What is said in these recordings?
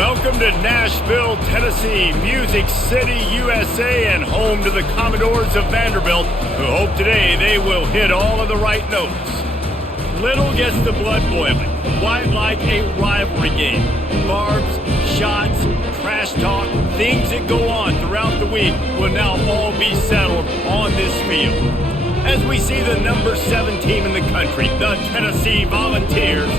Welcome to Nashville, Tennessee, Music City, USA, and home to the Commodores of Vanderbilt, who hope today they will hit all of the right notes. Little gets the blood boiling, quite like a rivalry game. Barbs, shots, trash talk, things that go on throughout the week will now all be settled on this field. As we see the number 7 team in the country, the Tennessee Volunteers,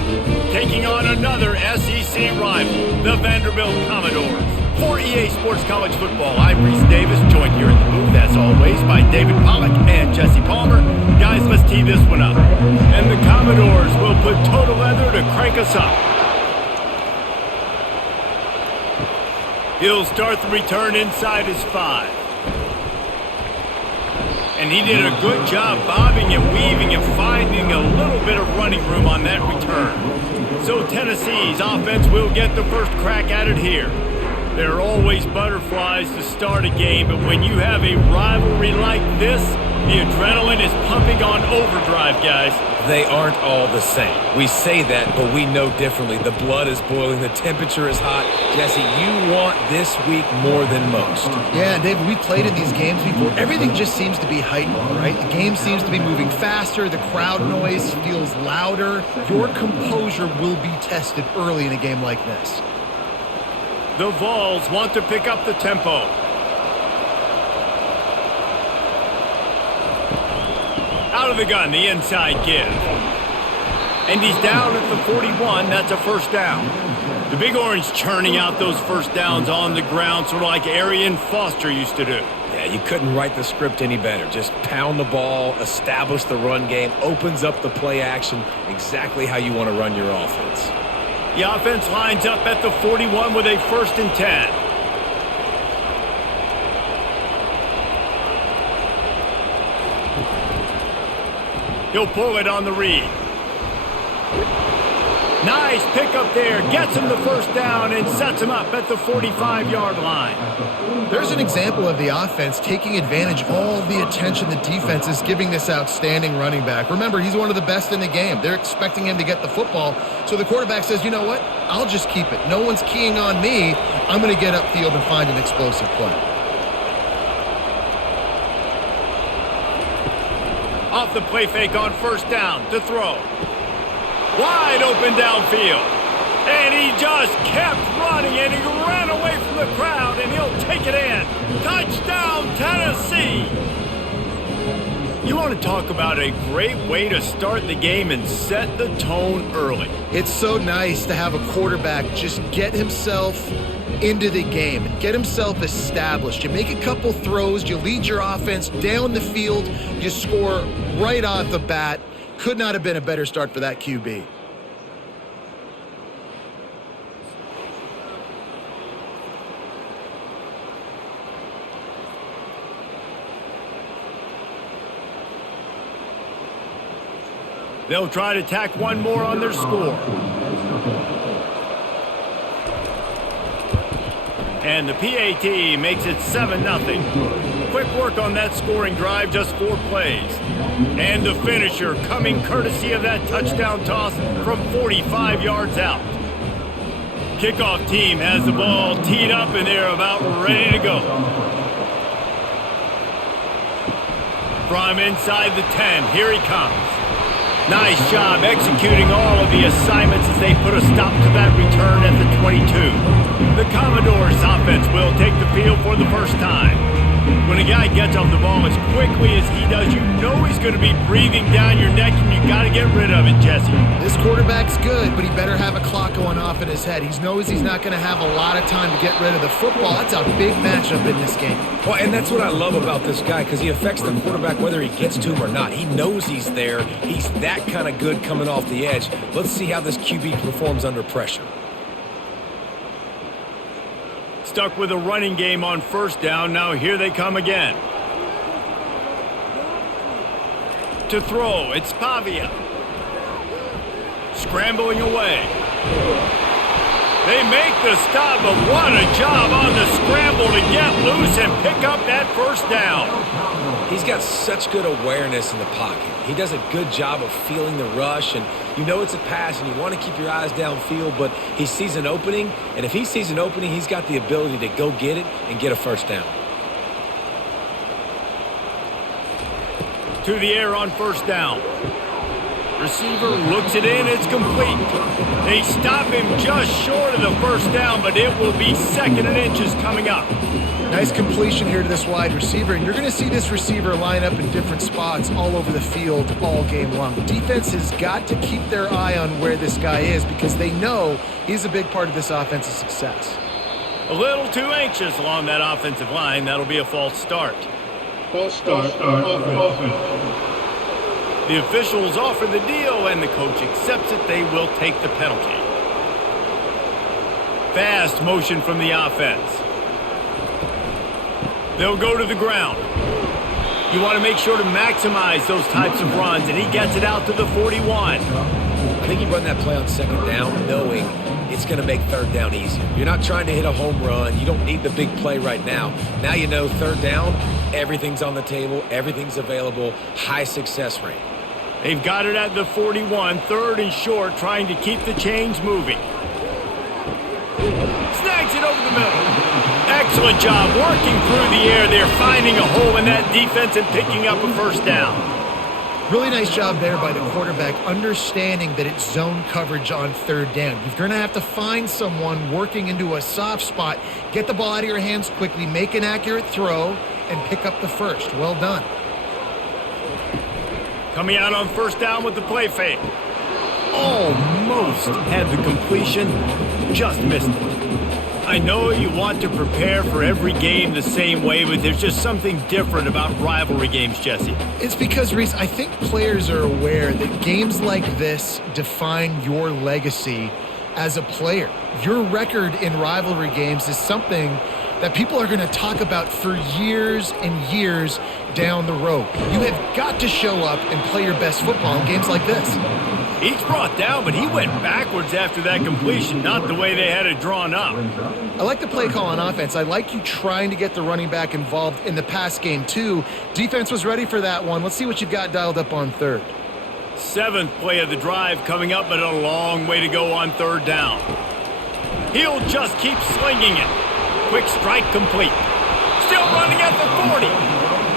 taking on another SEC rival, the Vanderbilt Commodores. For EA Sports College Football, I'm Reese Davis, joined here in the booth, as always, by David Pollack and Jesse Palmer. Guys, let's tee this one up. And the Commodores will put total leather to crank us up. He'll start the return inside his 5. And he did a good job bobbing and weaving and finding a little bit of running room on that return. So Tennessee's offense will get the first crack at it here. There are always butterflies to start a game, but when you have a rivalry like this, the adrenaline is pumping on overdrive, guys. They aren't all the same. We say that, but we know differently. The blood is boiling. The temperature is hot. Jesse, you want this week more than most. Yeah, David, we played in these games before. Everything just seems to be heightened, right? The game seems to be moving faster. The crowd noise feels louder. Your composure will be tested early in a game like this. The Vols want to pick up the tempo. Out of the gun, the inside give. And he's down at the 41. That's a first down. The Big Orange churning out those first downs on the ground, sort of like Arian Foster used to do. Yeah, you couldn't write the script any better. Just pound the ball, establish the run game, opens up the play action, exactly how you want to run your offense. The offense lines up at the 41 with a 1st and 10. He'll pull it on the read. Nice pickup there. Gets him the first down and sets him up at the 45-yard line. There's an example of the offense taking advantage of all the attention the defense is giving this outstanding running back. Remember, he's one of the best in the game. They're expecting him to get the football. So the quarterback says, you know what? I'll just keep it. No one's keying on me. I'm going to get upfield and find an explosive play. Off the play fake on 1st down to throw. Wide open downfield. And he just kept running, and he ran away from the crowd, and he'll take it in. Touchdown, Tennessee! You want to talk about a great way to start the game and set the tone early. It's so nice to have a quarterback just get himself into the game, get himself established. You make a couple throws, you lead your offense down the field, you score right off the bat. Could not have been a better start for that QB. They'll try to tack one more on their score. And the PAT makes it 7-0. Quick work on that scoring drive, just 4 plays. And the finisher coming courtesy of that touchdown toss from 45 yards out. Kickoff team has the ball teed up and they're about ready to go. From inside the 10, here he comes. Nice job executing all of the assignments as they put a stop to that return at the 22. The Commodores offense will take the field for the first time. When a guy gets off the ball as quickly as he does, you know he's going to be breathing down your neck, and you got to get rid of it, Jesse. This quarterback's good, but he better have a clock going off in his head. He knows he's not going to have a lot of time to get rid of the football. That's a big matchup in this game. Well, and that's what I love about this guy, because he affects the quarterback whether he gets to him or not. He knows he's there. He's that kind of good coming off the edge. Let's see how this QB performs under pressure. Stuck with a running game on 1st down. Now here they come again. To throw, it's Pavia. Scrambling away. They make the stop, but what a job on the scramble to get loose and pick up that first down. He's got such good awareness in the pocket. He does a good job of feeling the rush, and you know it's a pass, and you want to keep your eyes downfield, but he sees an opening, and if he sees an opening, he's got the ability to go get it and get a first down. To the air on first down. Receiver looks it in, it's complete. They stop him just short of the first down, but it will be 2nd and inches coming up. Nice completion here to this wide receiver, and you're going to see this receiver line up in different spots all over the field all game long. Defense has got to keep their eye on where this guy is because they know he's a big part of this offense's success. A little too anxious along that offensive line. That'll be a false start. False start. Offense. The officials offer the deal, and the coach accepts it. They will take the penalty. Fast motion from the offense. They'll go to the ground. You want to make sure to maximize those types of runs, and he gets it out to the 41. I think he run that play on 2nd down knowing it's going to make 3rd down easier. You're not trying to hit a home run. You don't need the big play right now. Now you know 3rd down, everything's on the table, everything's available, high success rate. They've got it at the 41, 3rd and short, trying to keep the chains moving. Snags it over the middle. Excellent job working through the air. They're finding a hole in that defense and picking up a first down. Really nice job there by the quarterback, understanding that it's zone coverage on 3rd down. You're going to have to find someone working into a soft spot, get the ball out of your hands quickly, make an accurate throw, and pick up the first. Well done. Coming out on first down with the play fake. Almost had the completion, just missed it. I know you want to prepare for every game the same way, but there's just something different about rivalry games, Jesse. It's because, Reese, I think players are aware that games like this define your legacy as a player. Your record in rivalry games is something that people are going to talk about for years and years down the road. You have got to show up and play your best football in games like this. He's brought down, but he went backwards after that completion, not the way they had it drawn up. I like the play call on offense. I like you trying to get the running back involved in the pass game, too. Defense was ready for that one. Let's see what you've got dialed up on 3rd. 7th play of the drive coming up, but a long way to go on 3rd down. He'll just keep slinging it. Quick strike complete. Still running at the 40.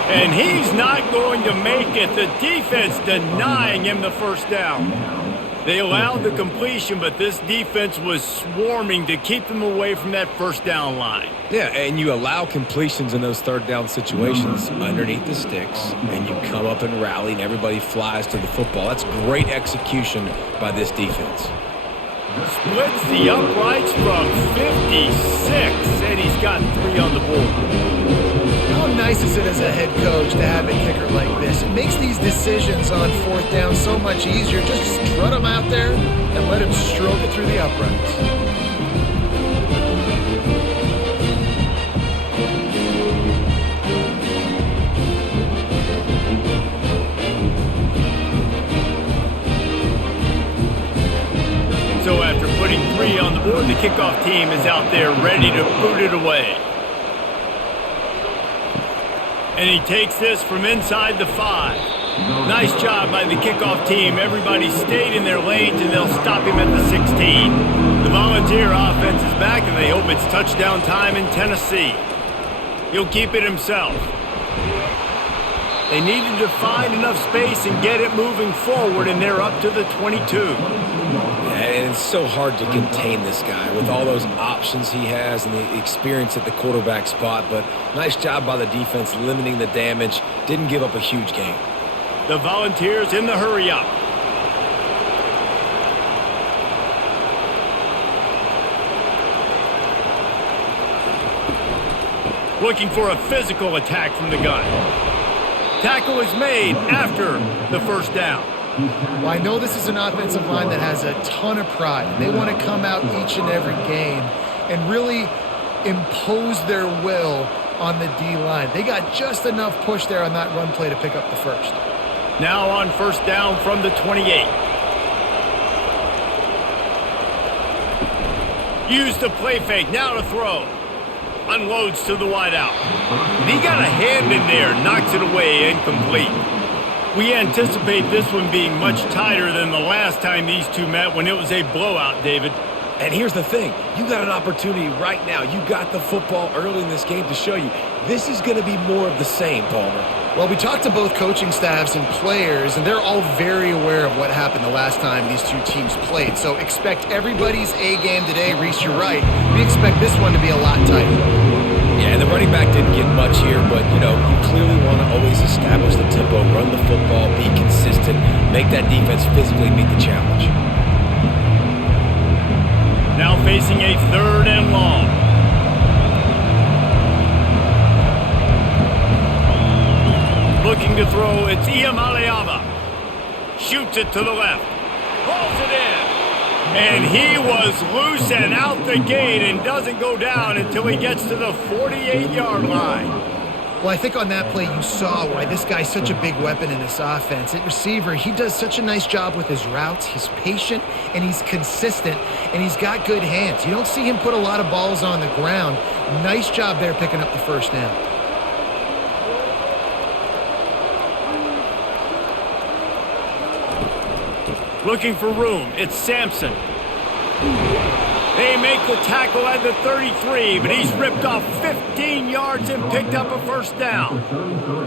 And he's not going to make it. The defense denying him the first down. They allowed the completion, but this defense was swarming to keep them away from that first down line. Yeah, and you allow completions in those 3rd down situations underneath the sticks, and you come up and rally, and everybody flies to the football. That's great execution by this defense. Splits the uprights from 56, and he's got 3 on the board. How nice is it as a head coach to have a kicker like this? It makes these decisions on 4th down so much easier. Just strut him out there and let him stroke it through the uprights. So after putting 3 on the board, the kickoff team is out there ready to boot it away. And he takes this from inside the 5. Nice job by the kickoff team. Everybody stayed in their lanes, and they'll stop him at the 16. The Volunteer offense is back, and they hope it's touchdown time in Tennessee. He'll keep it himself. They needed to find enough space and get it moving forward, and they're up to the 22. And it's so hard to contain this guy with all those options he has and the experience at the quarterback spot. But nice job by the defense limiting the damage. Didn't give up a huge gain. The Volunteers in the hurry up. Looking for a physical attack from the gun. Tackle is made after the first down. Well, I know this is an offensive line that has a ton of pride. They want to come out each and every game and really impose their will on the D-line. They got just enough push there on that run play to pick up the first. Now on first down from the 28. Use the play fake, now to throw. Unloads to the wideout. And he got a hand in there, knocks it away, incomplete. We anticipate this one being much tighter than the last time these two met when it was a blowout, David. And here's the thing. You got an opportunity right now. You got the football early in this game to show you this is going to be more of the same, Palmer. Well, we talked to both coaching staffs and players, and they're all very aware of what happened the last time these two teams played. So expect everybody's A game today. Reese, you're right. We expect this one to be a lot tighter. Yeah, and the running back didn't get much here, but, you clearly want to always establish the tempo, run the football, be consistent, make that defense physically meet the challenge. Now facing a 3rd and long. Looking to throw, it's Iamaleava. Shoots it to the left. Pulls it in. And he was loose and out the gate and doesn't go down until he gets to the 48-yard line. Well, I think on that play you saw why this guy's such a big weapon in this offense. At receiver, he does such a nice job with his routes. He's patient, and he's consistent, and he's got good hands. You don't see him put a lot of balls on the ground. Nice job there picking up the first down. Looking for room, it's Sampson. They make the tackle at the 33, but he's ripped off 15 yards and picked up a first down.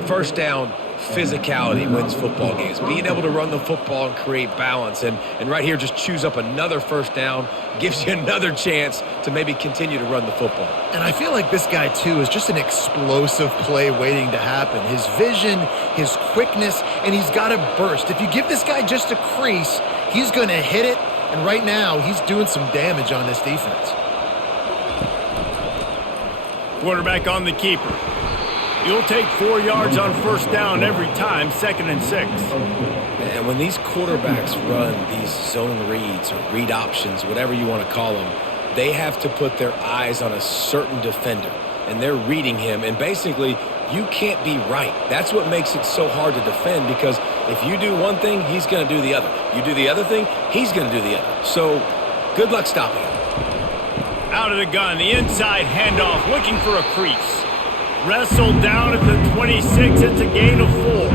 First down, physicality wins football games. Being able to run the football and create balance. And right here, just choose up another first down, gives you another chance to maybe continue to run the football. And I feel like this guy, too, is just an explosive play waiting to happen. His vision, his quickness, and he's got a burst. If you give this guy just a crease, he's going to hit it. And right now, he's doing some damage on this defense. Quarterback on the keeper. You'll take 4 yards on first down every time, 2nd and 6. And when these quarterbacks run these zone reads or read options, whatever you want to call them, they have to put their eyes on a certain defender. And they're reading him. And basically, you can't be right. That's what makes it so hard to defend, because if you do one thing, he's going to do the other. You do the other thing, he's going to do the other. So, good luck stopping him. Out of the gun, the inside handoff, looking for a crease. Wrestled down at the 26, it's a gain of 4.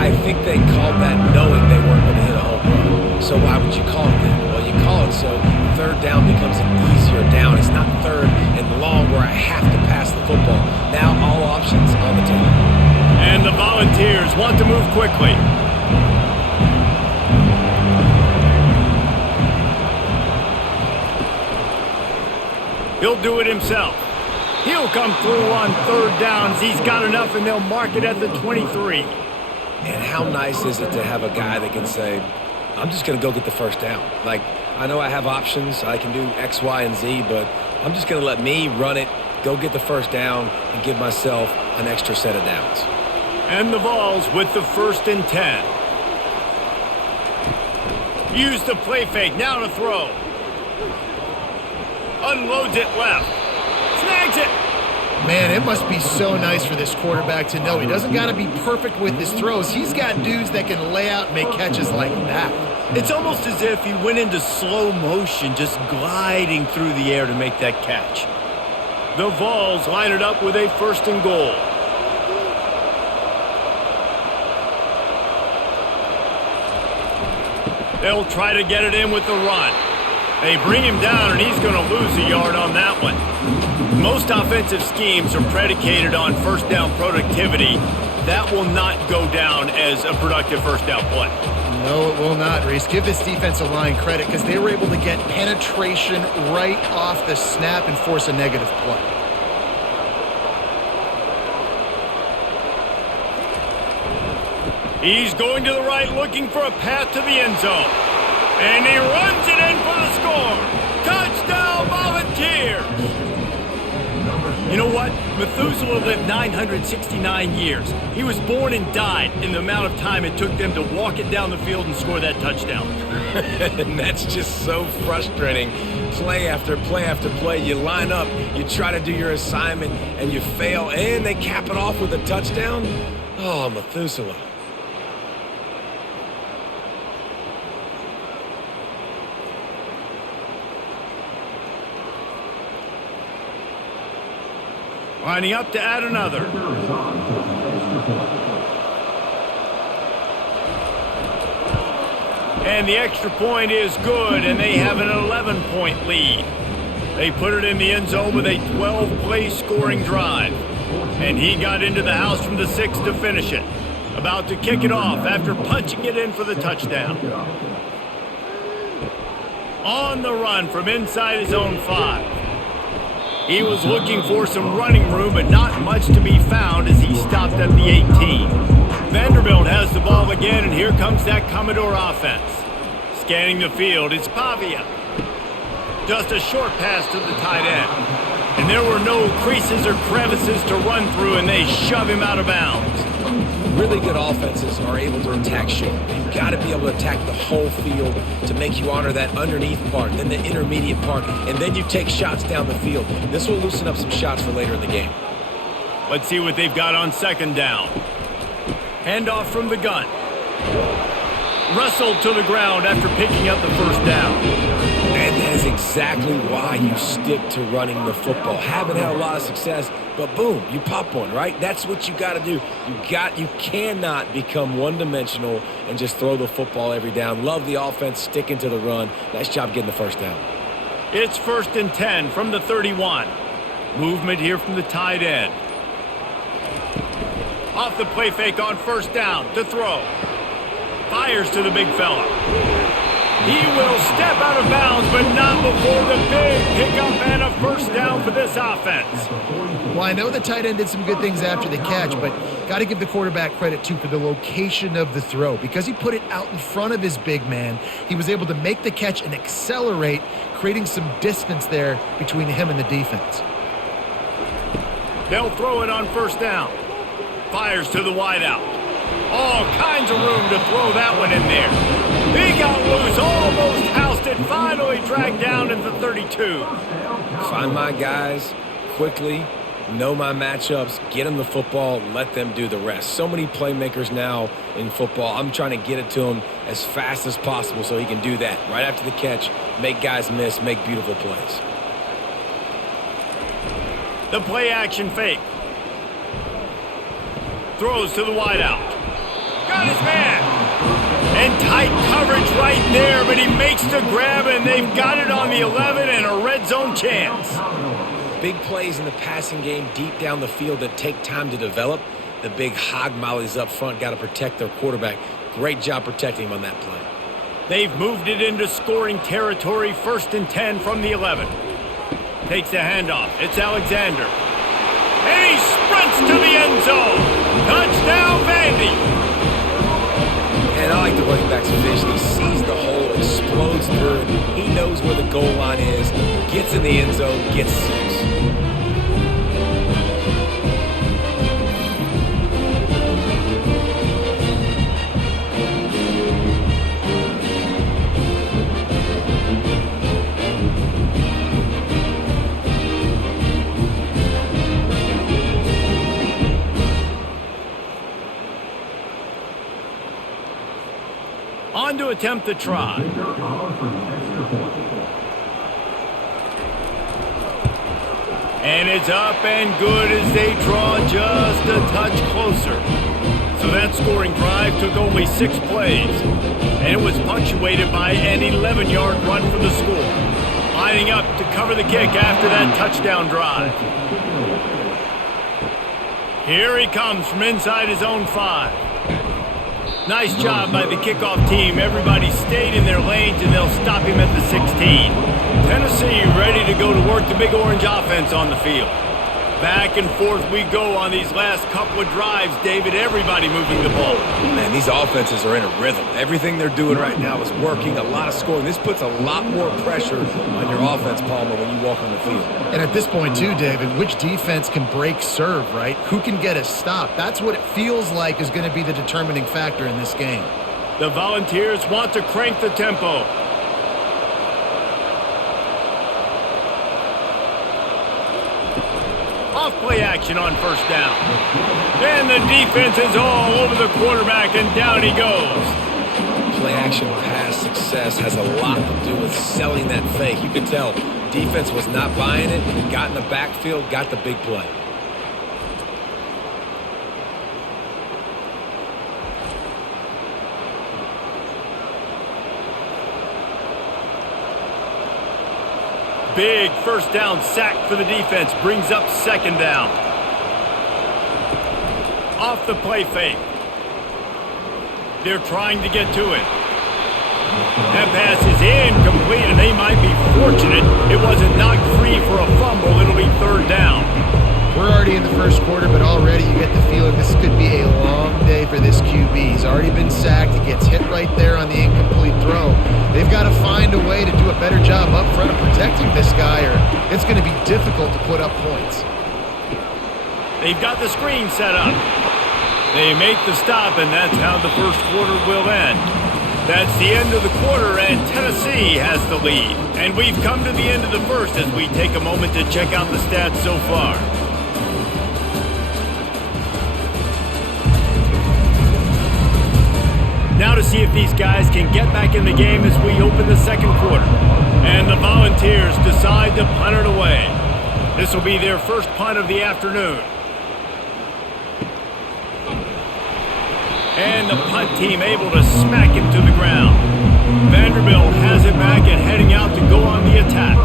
I think they called that knowing they weren't going to hit a home run. So why would you call it that? Well, you call it so 3rd down becomes an easier down. It's not 3rd and long where I have to pass the football. Now all options on the table. And the Volunteers want to move quickly. He'll do it himself. He'll come through on 3rd downs. He's got enough, and they'll mark it at the 23. And how nice is it to have a guy that can say, I'm just going to go get the first down. Like, I know I have options. I can do X, Y, and Z, but I'm just going to let me run it, go get the first down, and give myself an extra set of downs. And the Vols with the 1st and 10. Use the play fake, now to throw. Unloads it left. Snags it. Man, it must be so nice for this quarterback to know he doesn't got to be perfect with his throws. He's got dudes that can lay out and make catches like that. It's almost as if he went into slow motion, just gliding through the air to make that catch. The Vols line it up with a 1st and goal. They'll try to get it in with the run. They bring him down, and he's going to lose a yard on that one. Most offensive schemes are predicated on first down productivity. That will not go down as a productive first down play. No, it will not, Reese. Give this defensive line credit because they were able to get penetration right off the snap and force a negative play. He's going to the right, looking for a path to the end zone. And he runs it in for the score. Touchdown, Volunteers! You know what? Methuselah lived 969 years. He was born and died in the amount of time it took them to walk it down the field and score that touchdown. And that's just so frustrating. Play after play after play. You line up, you try to do your assignment, and you fail, and they cap it off with a touchdown? Oh, Methuselah. Lining up to add another. And the extra point is good, and they have an 11-point lead. They put it in the end zone with a 12-play scoring drive. And he got into the house from the 6 to finish it. About to kick it off after punching it in for the touchdown. On the run from inside his own 5. He was looking for some running room, but not much to be found as he stopped at the 18. Vanderbilt has the ball again, and here comes that Commodore offense. Scanning the field, it's Pavia. Just a short pass to the tight end. And there were no creases or crevices to run through, and they shove him out of bounds. Really good offenses are able to attack short. You've got to be able to attack the whole field to make you honor that underneath part, then the intermediate part, and then you take shots down the field. This will loosen up some shots for later in the game. Let's see what they've got on second down. Handoff from the gun. Wrestled to the ground after picking up the first down. And that is exactly why you stick to running the football. Haven't had a lot of success, but boom, you pop one, right? That's what you got to do. You cannot become one-dimensional and just throw the football every down. Love the offense, sticking to the run. Nice job getting the first down. It's 1st and 10 from the 31. Movement here from the tight end. Off the play fake on first down to throw. Fires to the big fella. He will step out of bounds, but not before the big pickup and a first down for this offense. Well, I know the tight end did some good things after the catch, but got to give the quarterback credit, too, for the location of the throw. Because he put it out in front of his big man, he was able to make the catch and accelerate, creating some distance there between him and the defense. They'll throw it on first down. Fires to the wideout. All kinds of room to throw that one in there. He got loose, almost housed it, finally dragged down at the 32. Find my guys quickly, know my matchups, get them the football, let them do the rest. So many playmakers now in football. I'm trying to get it to him as fast as possible so he can do that. Right after the catch, make guys miss, make beautiful plays. The play action fake. Throws to the wideout. Got his man. And tight coverage right there, but he makes the grab, and they've got it on the 11 and a red zone chance. Big plays in the passing game deep down the field that take time to develop. The big hog mollies up front got to protect their quarterback. Great job protecting him on that play. They've moved it into scoring territory, 1st and 10 from the 11. Takes the handoff. It's Alexander. And he sprints to the end zone. Touchdown, Vandy. And I like the running back's vision. He sees the hole, explodes through it. He knows where the goal line is, gets in the end zone, gets 6. On to attempt the try. And it's up and good as they draw just a touch closer. So that scoring drive took only 6 plays. And it was punctuated by an 11-yard run for the score. Lining up to cover the kick after that touchdown drive. Here he comes from inside his own 5. Nice job by the kickoff team. Everybody stayed in their lanes, and they'll stop him at the 16. Tennessee ready to go to work the Big Orange offense on the field. Back and forth we go on these last couple of drives, David. Everybody moving the ball. Man, these offenses are in a rhythm. Everything they're doing right now is working. A lot of scoring. This puts a lot more pressure on your offense, Palmer, when you walk on the field. And at this point, too, David, which defense can break serve, right? Who can get a stop? That's what it feels like is going to be the determining factor in this game. The Volunteers want to crank the tempo. Off-play action on first down. And the defense is all over the quarterback, and down he goes. Play-action pass success has a lot to do with selling that fake. You could tell defense was not buying it, got in the backfield, got the big play. Big first down sack for the defense. Brings up second down. Off the play fake. They're trying to get to it. That pass is incomplete, and they might be fortunate it wasn't knocked free for a fumble. It'll be third down. We're already in the first quarter, but already you get the feeling this could be a long day for this QB. He's already been sacked. He gets hit right there on the incomplete throw. They've got to find a way to do a better job up front of protecting this guy, or it's going to be difficult to put up points. They've got the screen set up. They make the stop, and that's how the first quarter will end. That's the end of the quarter, and Tennessee has the lead. And we've come to the end of the first as we take a moment to check out the stats so far. Now to see if these guys can get back in the game as we open the second quarter. And the Volunteers decide to punt it away. This will be their first punt of the afternoon. And the punt team able to smack him to the ground. Vanderbilt has it back and heading out to go on the attack.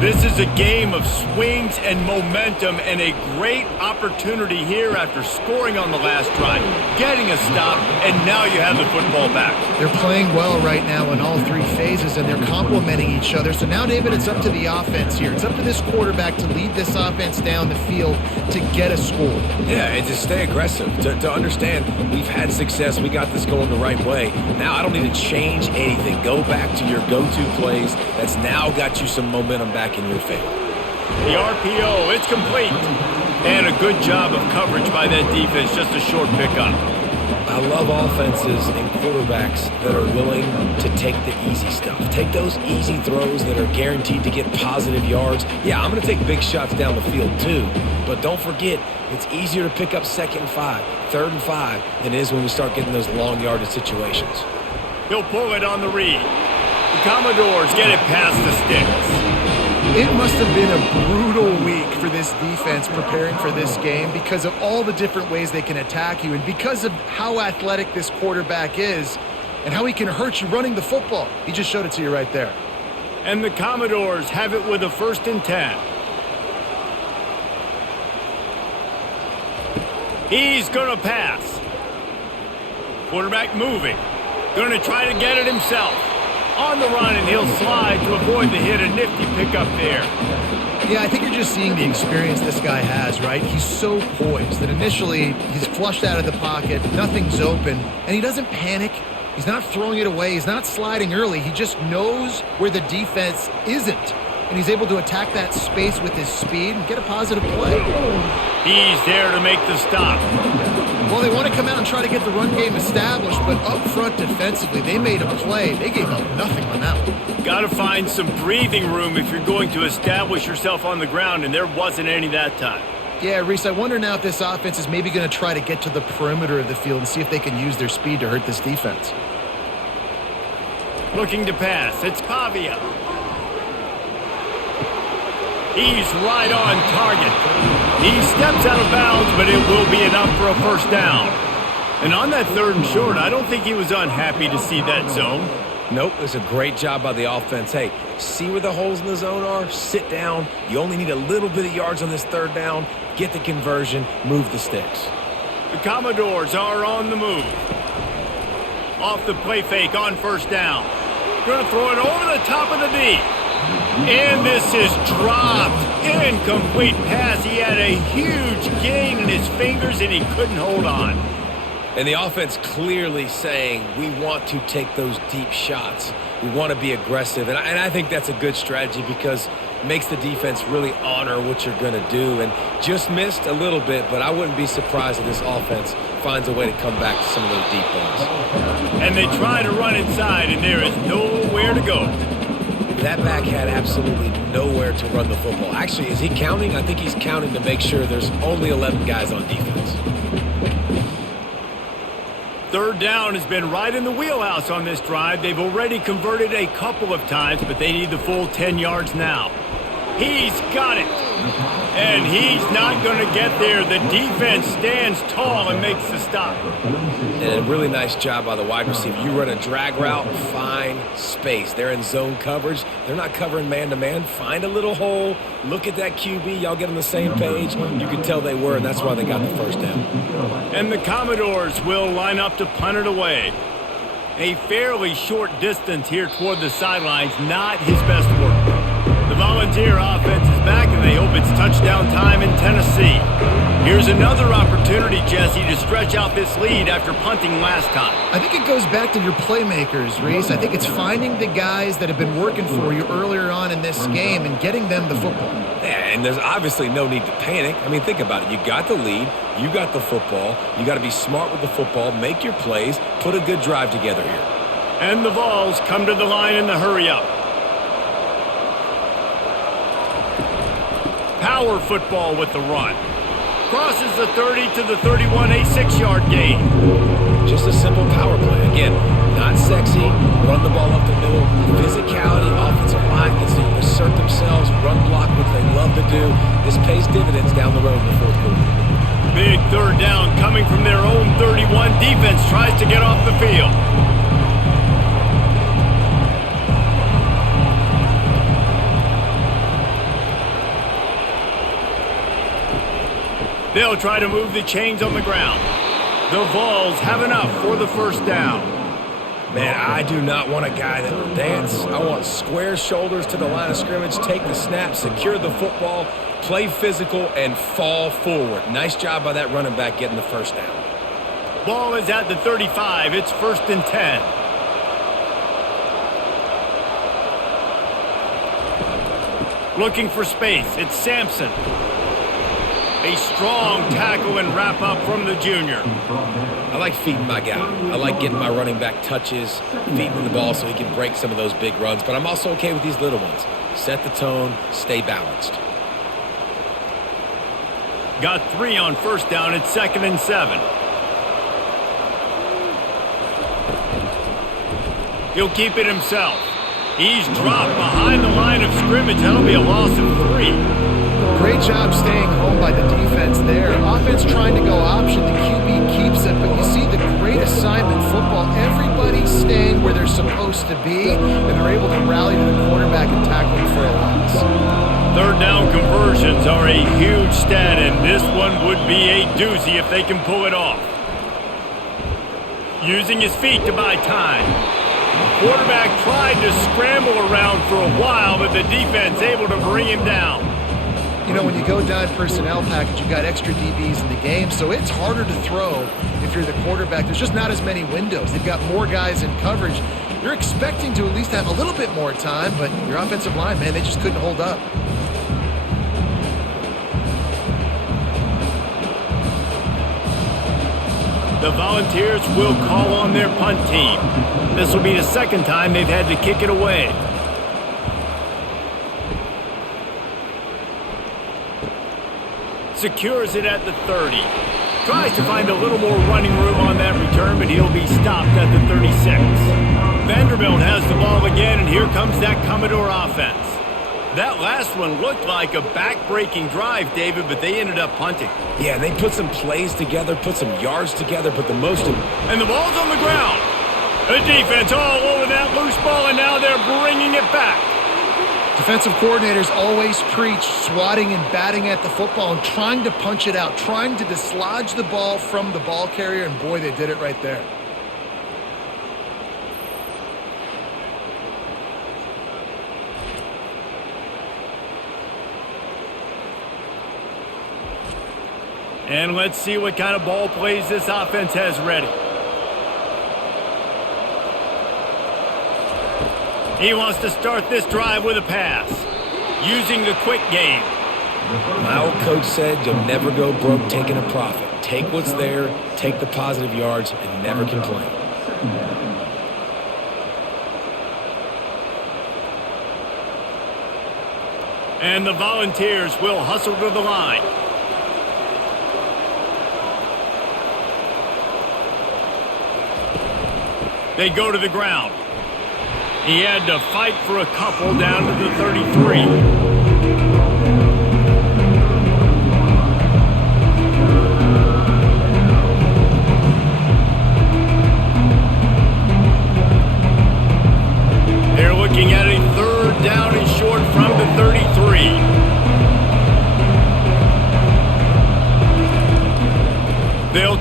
This is a game of swings and momentum, and a great opportunity here after scoring on the last drive, getting a stop, and now you have the football back. They're playing well right now in all three phases, and they're complementing each other. So now, David, it's up to the offense here. It's up to this quarterback to lead this offense down the field to get a score. Yeah, and to stay aggressive, to understand we've had success, we got this going the right way. Now I don't need to change anything. Go back to your go-to plays. That's now got you some momentum back in your favor. The RPO, it's complete. And a good job of coverage by that defense, just a short pickup. I love offenses and quarterbacks that are willing to take the easy stuff. Take those easy throws that are guaranteed to get positive yards. Yeah, I'm going to take big shots down the field too. But don't forget, it's easier to pick up second and 5, third and 5 than it is when we start getting those long yardage situations. He'll pull it on the read. The Commodores get it past the sticks. It must have been a brutal week for this defense preparing for this game because of all the different ways they can attack you and because of how athletic this quarterback is and how he can hurt you running the football. He just showed it to you right there. And the Commodores have it with a 1st and 10. He's going to pass. Quarterback moving. Going to try to get it himself. On the run, and he'll slide to avoid the hit. A nifty pickup there. Yeah, I think you're just seeing the experience this guy has, right? He's so poised that initially he's flushed out of the pocket, nothing's open, and he doesn't panic. He's not throwing it away. He's not sliding early. He just knows where the defense isn't, and he's able to attack that space with his speed and get a positive play. He's there to make the stop. Well, they want to come out and try to get the run game established, but up front defensively, they made a play. They gave up nothing on that one. Got to find some breathing room if you're going to establish yourself on the ground, and there wasn't any that time. Yeah, Reese, I wonder now if this offense is maybe going to try to get to the perimeter of the field and see if they can use their speed to hurt this defense. Looking to pass. It's Pavia. He's right on target. He steps out of bounds, but it will be enough for a first down. And on that 3rd and short, I don't think he was unhappy to see that zone. Nope, it's a great job by the offense. Hey, see where the holes in the zone are? Sit down. You only need a little bit of yards on this 3rd down. Get the conversion. Move the sticks. The Commodores are on the move. Off the play fake on 1st down. Going to throw it over the top of the D. And this is dropped. Incomplete pass. He had a huge gain in his fingers, and he couldn't hold on. And the offense clearly saying, we want to take those deep shots. We want to be aggressive. And I think that's a good strategy because it makes the defense really honor what you're going to do. And just missed a little bit, but I wouldn't be surprised if this offense finds a way to come back to some of those deep balls. And they try to run inside, and there is nowhere to go. That back had absolutely nowhere to run the football. Actually, is he counting? I think he's counting to make sure there's only 11 guys on defense. 3rd down has been right in the wheelhouse on this drive. They've already converted a couple of times, but they need the full 10 yards now. He's got it. And he's not going to get there. The defense stands tall and makes the stop. And a really nice job by the wide receiver. You run a drag route, find space. They're in zone coverage. They're not covering man-to-man. Find a little hole. Look at that QB. Y'all get on the same page. You can tell they were, and that's why they got the first down. And the Commodores will line up to punt it away. A fairly short distance here toward the sidelines. Not his best work. The Volunteer offense is back, and they hope it's touchdown time in Tennessee. Here's another opportunity, Jesse, to stretch out this lead after punting last time. I think it goes back to your playmakers, Reese. I think it's finding the guys that have been working for you earlier on in this game and getting them the football. Yeah, and there's obviously no need to panic. I mean, think about it. You got the lead. You got the football. You got to be smart with the football. Make your plays. Put a good drive together here. And the Vols come to the line in the hurry-up. Power football with the run. Crosses the 30 to the 31, a 6-yard gain. Just a simple power play. Again, not sexy. Run the ball up the middle. Physicality, offensive line gets to assert themselves, run block, which they love to do. This pays dividends down the road in the fourth quarter. Big third down coming from their own 31. Defense tries to get off the field. They'll try to move the chains on the ground. The Vols have enough for the first down. Man, I do not want a guy that will dance. I want square shoulders to the line of scrimmage, take the snap, secure the football, play physical, and fall forward. Nice job by that running back getting the first down. Ball is at the 35. It's 1st and 10. Looking for space. It's Sampson. A strong tackle and wrap-up from the junior. I like feeding my guy. I like getting my running back touches, feeding the ball so he can break some of those big runs. But I'm also okay with these little ones. Set the tone, stay balanced. Got 3 on first down. It's 2nd and 7. He'll keep it himself. He's dropped behind the line of scrimmage. That'll be a loss of 3. Great job staying home by the defense there. Offense trying to go option. The QB keeps it, but you see the great assignment football. Everybody's staying where they're supposed to be, and they're able to rally to the quarterback and tackle him for a loss. Third down conversions are a huge stat, and this one would be a doozy if they can pull it off. Using his feet to buy time. Quarterback tried to scramble around for a while, but the defense able to bring him down. You know, when you go down personnel package, you've got extra DBs in the game, so it's harder to throw if you're the quarterback. There's just not as many windows. They've got more guys in coverage. You're expecting to at least have a little bit more time, but your offensive line, man, they just couldn't hold up. The Volunteers will call on their punt team. This will be the second time they've had to kick it away. Secures it at the 30. Tries to find a little more running room on that return, but he'll be stopped at the 36. Vanderbilt has the ball again, and here comes that Commodore offense. That last one looked like a back-breaking drive, David, but they ended up punting. Yeah, they put some plays together, put some yards together, but the most... And the ball's on the ground. The defense all over that loose ball, and now they're bringing it back. Defensive coordinators always preach swatting and batting at the football and trying to punch it out, trying to dislodge the ball from the ball carrier, and boy, they did it right there. And let's see what kind of ball plays this offense has ready. He wants to start this drive with a pass, using the quick game. My old coach said you'll never go broke taking a profit. Take what's there, take the positive yards, and never complain. And the Volunteers will hustle to the line. They go to the ground. He had to fight for a couple down to the 33.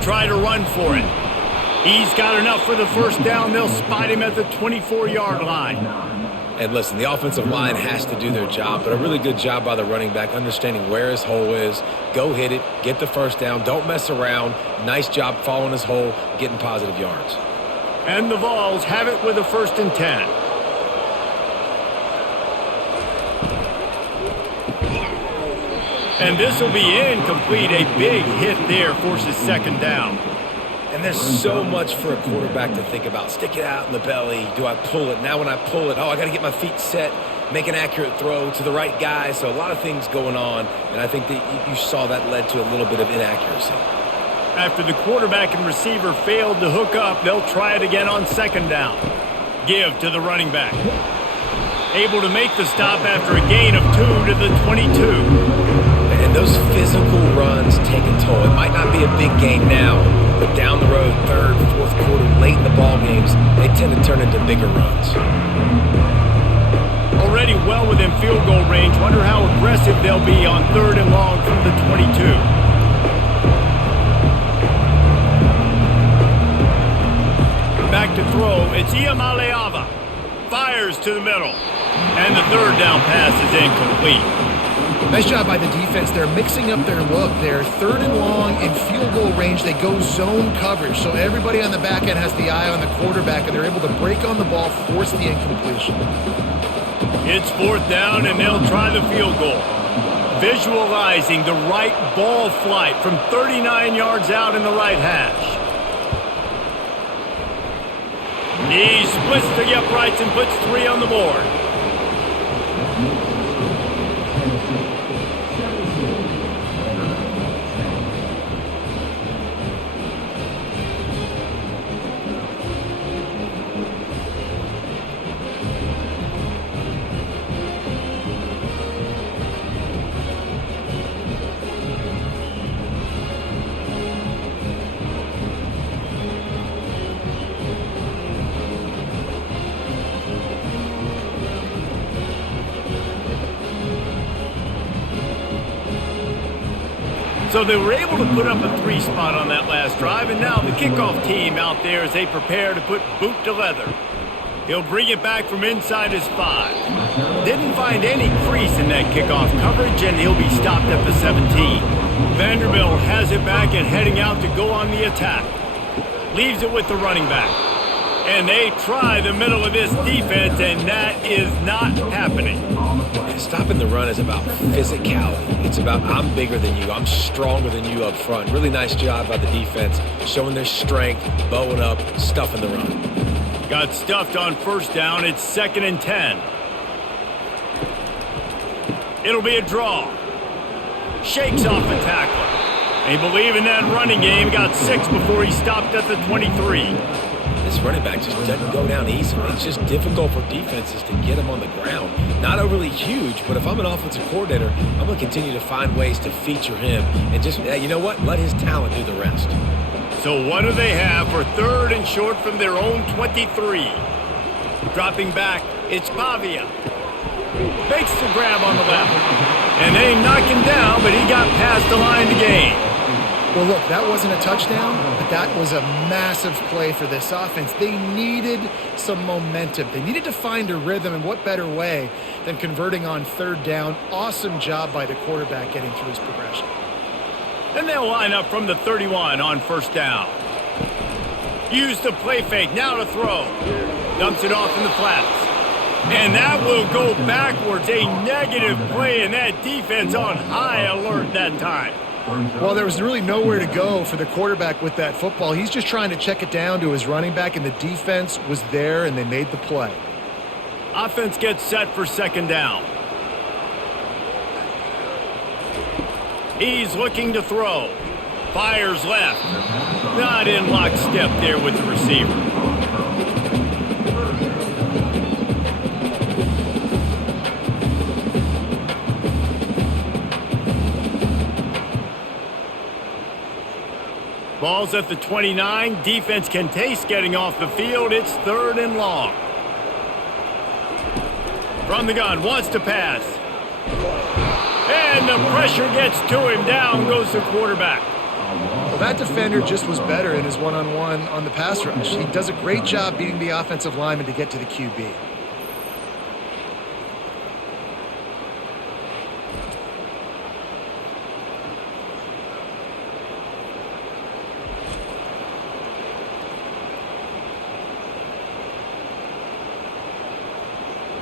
try to run for it. He's got enough for the first down. They'll spot him at the 24-yard line. And listen, the offensive line has to do their job, but a really good job by the running back understanding where his hole is. Go hit it, get the first down, don't mess around. Nice job following his hole, getting positive yards. And the Vols have it with a 1st and 10. And this will be incomplete. A big hit there forces 2nd down. And there's so much for a quarterback to think about. Stick it out in the belly. Do I pull it? Now when I pull it, I got to get my feet set, make an accurate throw to the right guy. So a lot of things going on, and I think that you saw that led to a little bit of inaccuracy. After the quarterback and receiver failed to hook up, they'll try it again on 2nd down. Give to the running back. Able to make the stop after a gain of 2 to the 22. And those physical runs take a toll. It might not be a big gain now, but down the road, 3rd, 4th quarter, late in the ball games, they tend to turn into bigger runs. Already well within field goal range. Wonder how aggressive they'll be on 3rd and long from the 22. Back to throw. It's Iamaleava. Fires to the middle. And the 3rd down pass is incomplete. Nice job by the defense. They're mixing up their look. They're 3rd and long in field goal range. They go zone coverage. So everybody on the back end has the eye on the quarterback, and they're able to break on the ball, force the incompletion. It's 4th down, and they'll try the field goal. Visualizing the right ball flight from 39 yards out in the right hash. He splits the uprights and puts 3 on the board. So they were able to put up a 3 spot on that last drive, and now the kickoff team out there as they prepare to put boot to leather. He'll bring it back from inside his 5. Didn't find any crease in that kickoff coverage, and he'll be stopped at the 17. Vanderbilt has it back and heading out to go on the attack. Leaves it with the running back. And they try the middle of this defense, and that is not happening. Stopping the run is about physicality. It's about I'm bigger than you. I'm stronger than you up front. Really nice job by the defense, showing their strength, bowing up, stuffing the run. Got stuffed on 1st down. It's 2nd and 10. It'll be a draw. Shakes off the tackler. They believe in that running game. Got 6 before he stopped at the 23. This running back just doesn't go down easily. It's just difficult for defenses to get him on the ground. Not overly huge, but if I'm an offensive coordinator, I'm going to continue to find ways to feature him and just, you know what, let his talent do the rest. So what do they have for 3rd and short from their own 23? Dropping back, it's Pavia. Makes the grab on the left. And they knock him down, but he got past the line to gain. Well, look, that wasn't a touchdown, but that was a massive play for this offense. They needed some momentum. They needed to find a rhythm, and what better way than converting on 3rd down. Awesome job by the quarterback getting through his progression. And they'll line up from the 31 on 1st down. Use the play fake, now to throw. Dumps it off in the flats. And that will go backwards. A negative play, and that defense on high alert that time. Well, there was really nowhere to go for the quarterback with that football. He's just trying to check it down to his running back, and the defense was there, and they made the play. Offense gets set for 2nd down. He's looking to throw. Fires left. Not in lockstep there with the receiver. Ball's at the 29. Defense can taste getting off the field. It's 3rd and long. From the gun, wants to pass. And the pressure gets to him. Down goes the quarterback. Well, that defender just was better in his one-on-one on the pass rush. He does a great job beating the offensive lineman to get to the QB.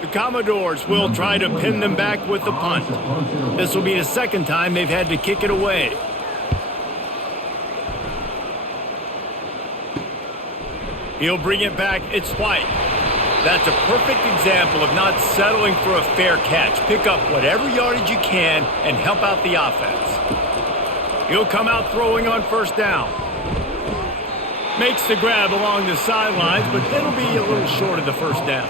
The Commodores will try to pin them back with the punt. This will be the second time they've had to kick it away. He'll bring it back. It's White. That's a perfect example of not settling for a fair catch. Pick up whatever yardage you can and help out the offense. He'll come out throwing on first down. Makes the grab along the sidelines, but it'll be a little short of the first down.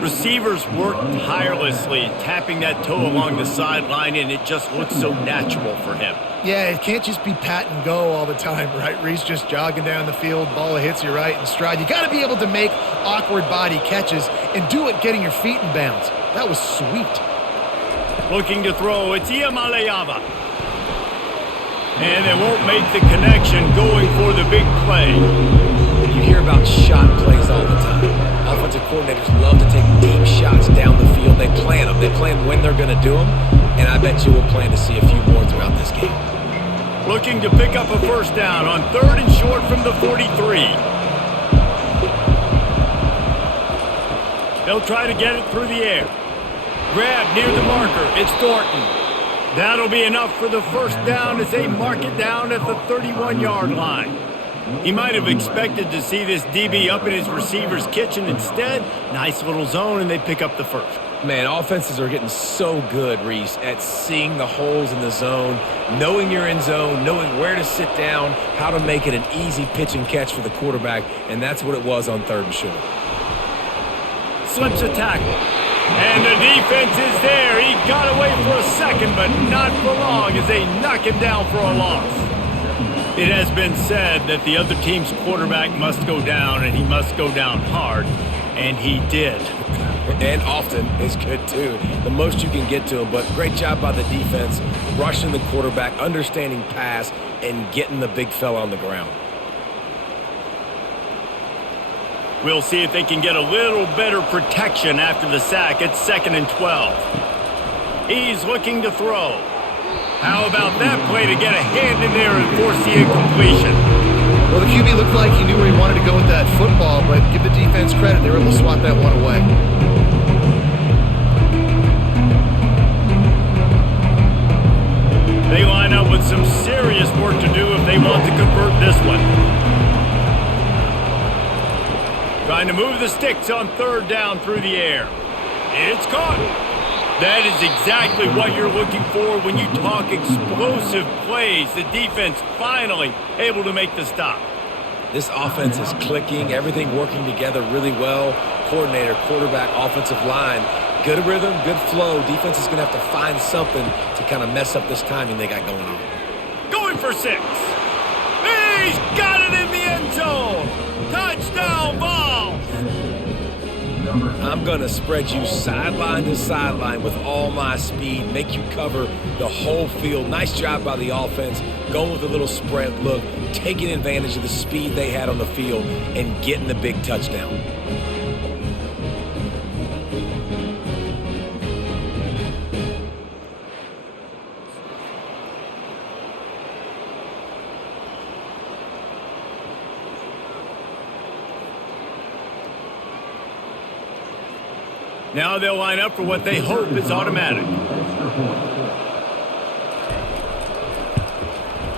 Receivers work tirelessly, tapping that toe along the sideline, and it just looks so natural for him. Yeah, it can't just be pat and go all the time, right? Reese just jogging down the field, ball hits you right in stride. You got to be able to make awkward body catches and do it getting your feet in bounds. That was sweet. Looking to throw, it's Iamaleava. And they won't make the connection going for the big play. You hear about shot plays all the time. Offensive coordinators love to take deep shots down the field. They plan them. They plan when they're going to do them. And I bet you we'll plan to see a few more throughout this game. Looking to pick up a first down on 3rd and short from the 43. They'll try to get it through the air. Grab near the marker. It's Thornton. That'll be enough for the first down as they mark it down at the 31-yard line. He might have expected to see this DB up in his receiver's kitchen. Instead, nice little zone, and they pick up the first. Man, offenses are getting so good, Reese, at seeing the holes in the zone, knowing you're in zone, knowing where to sit down, how to make it an easy pitch and catch for the quarterback, and that's what it was on 3rd and short. Slips a tackle. And the defense is there. He got away for a second, but not for long as they knock him down for a loss. It has been said that the other team's quarterback must go down, and he must go down hard, and he did. And often is good, too. The most you can get to him, but great job by the defense, rushing the quarterback, understanding pass, and getting the big fella on the ground. We'll see if they can get a little better protection after the sack. It's 2nd and 12. He's looking to throw. How about that play to get a hand in there and force the incompletion? Well, the QB looked like he knew where he wanted to go with that football, but give the defense credit. They were able to swat that one away. They line up with some serious work to do if they want to convert this one. Trying to move the sticks on 3rd down through the air. It's caught. That is exactly what you're looking for when you talk explosive plays. The defense finally able to make the stop. This offense is clicking, everything working together really well. Coordinator, quarterback, offensive line. Good rhythm, good flow. Defense is going to have to find something to kind of mess up this timing they got going on. Going for 6. He's got it in the end zone. Touchdown ball. I'm going to spread you sideline to sideline with all my speed, make you cover the whole field. Nice job by the offense, going with a little spread look, taking advantage of the speed they had on the field, and getting the big touchdown. Now they'll line up for what they hope is automatic.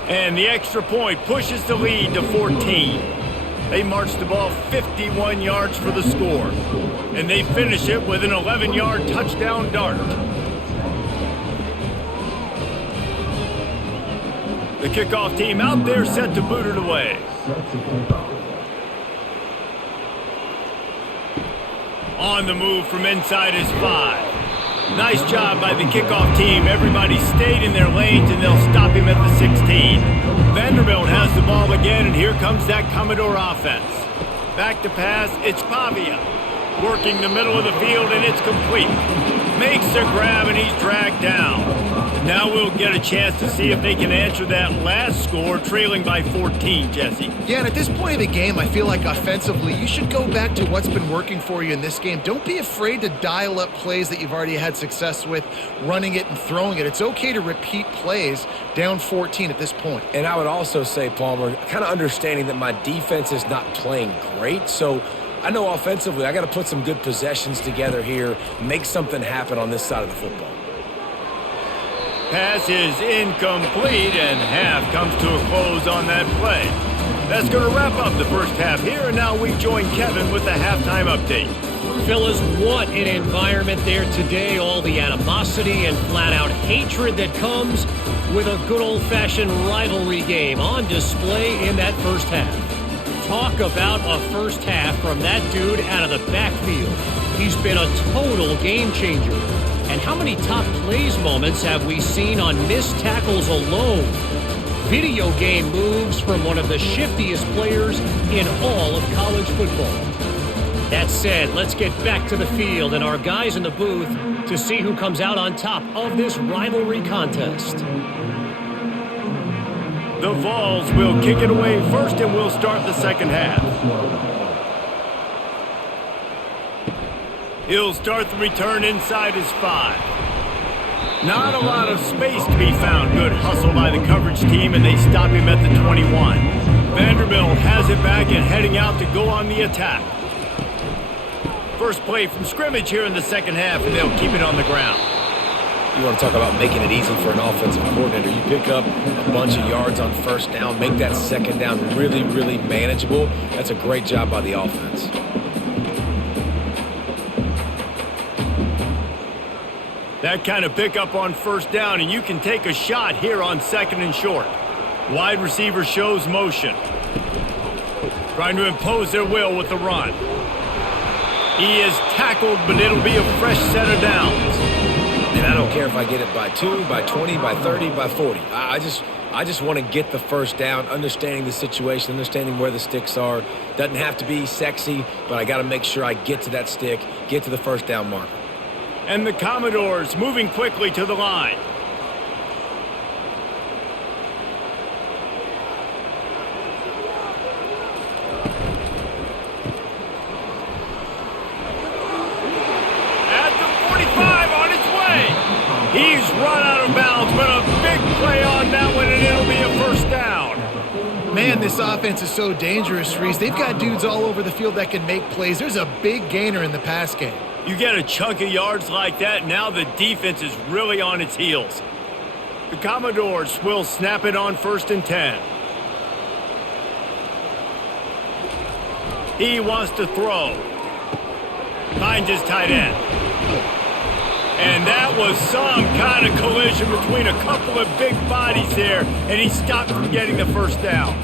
And the extra point pushes the lead to 14. They march the ball 51 yards for the score. And they finish it with an 11-yard touchdown dart. The kickoff team out there set to boot it away. On the move from inside his 5. Nice job by the kickoff team. Everybody stayed in their lanes, and they'll stop him at the 16. Vanderbilt has the ball again, and here comes that Commodore offense. Back to pass, it's Pavia. Working the middle of the field, and it's complete. Makes a grab, and he's dragged down. Now we'll get a chance to see if they can answer that last score, trailing by 14, Jesse. Yeah, and at this point of the game, I feel like offensively, you should go back to what's been working for you in this game. Don't be afraid to dial up plays that you've already had success with, running it and throwing it. It's okay to repeat plays down 14 at this point. And I would also say, Palmer, kind of understanding that my defense is not playing great, so I know offensively I got to put some good possessions together here, make something happen on this side of the football. Pass is incomplete, and half comes to a close on that play. That's going to wrap up the first half here, and now we join Kevin with the halftime update. Fellas, what an environment there today. All the animosity and flat-out hatred that comes with a good old-fashioned rivalry game on display in that first half. Talk about a first half from that dude out of the backfield. He's been a total game changer. And how many top plays moments have we seen on missed tackles alone? Video game moves from one of the shiftiest players in all of college football. That said, let's get back to the field and our guys in the booth to see who comes out on top of this rivalry contest. The Vols will kick it away first, and we'll start the second half. He'll start the return inside his 5. Not a lot of space to be found. Good hustle by the coverage team, and they stop him at the 21. Vanderbilt has it back and heading out to go on the attack. First play from scrimmage here in the second half, and they'll keep it on the ground. You want to talk about making it easy for an offensive coordinator. You pick up a bunch of yards on first down, make that second down really, really manageable. That's a great job by the offense. That kind of pickup on first down, and you can take a shot here on second and short. Wide receiver shows motion. Trying to impose their will with the run. He is tackled, but it'll be a fresh set of downs. And I don't care if I get it by 2, by 20, by 30, by 40. I just want to get the first down, understanding the situation, understanding where the sticks are. Doesn't have to be sexy, but I got to make sure I get to that stick, get to the first down marker. And the Commodores moving quickly to the line. At the 45 on its way. He's run out of bounds, but a big play on that one, and it'll be a first down. Man, this offense is so dangerous, Reese. They've got dudes all over the field that can make plays. There's a big gainer in the pass game. You get a chunk of yards like that, now the defense is really on its heels. The Commodores will snap it on 1st and 10. He wants to throw. Finds his tight end. And that was some kind of collision between a couple of big bodies there, and he stopped from getting the first down.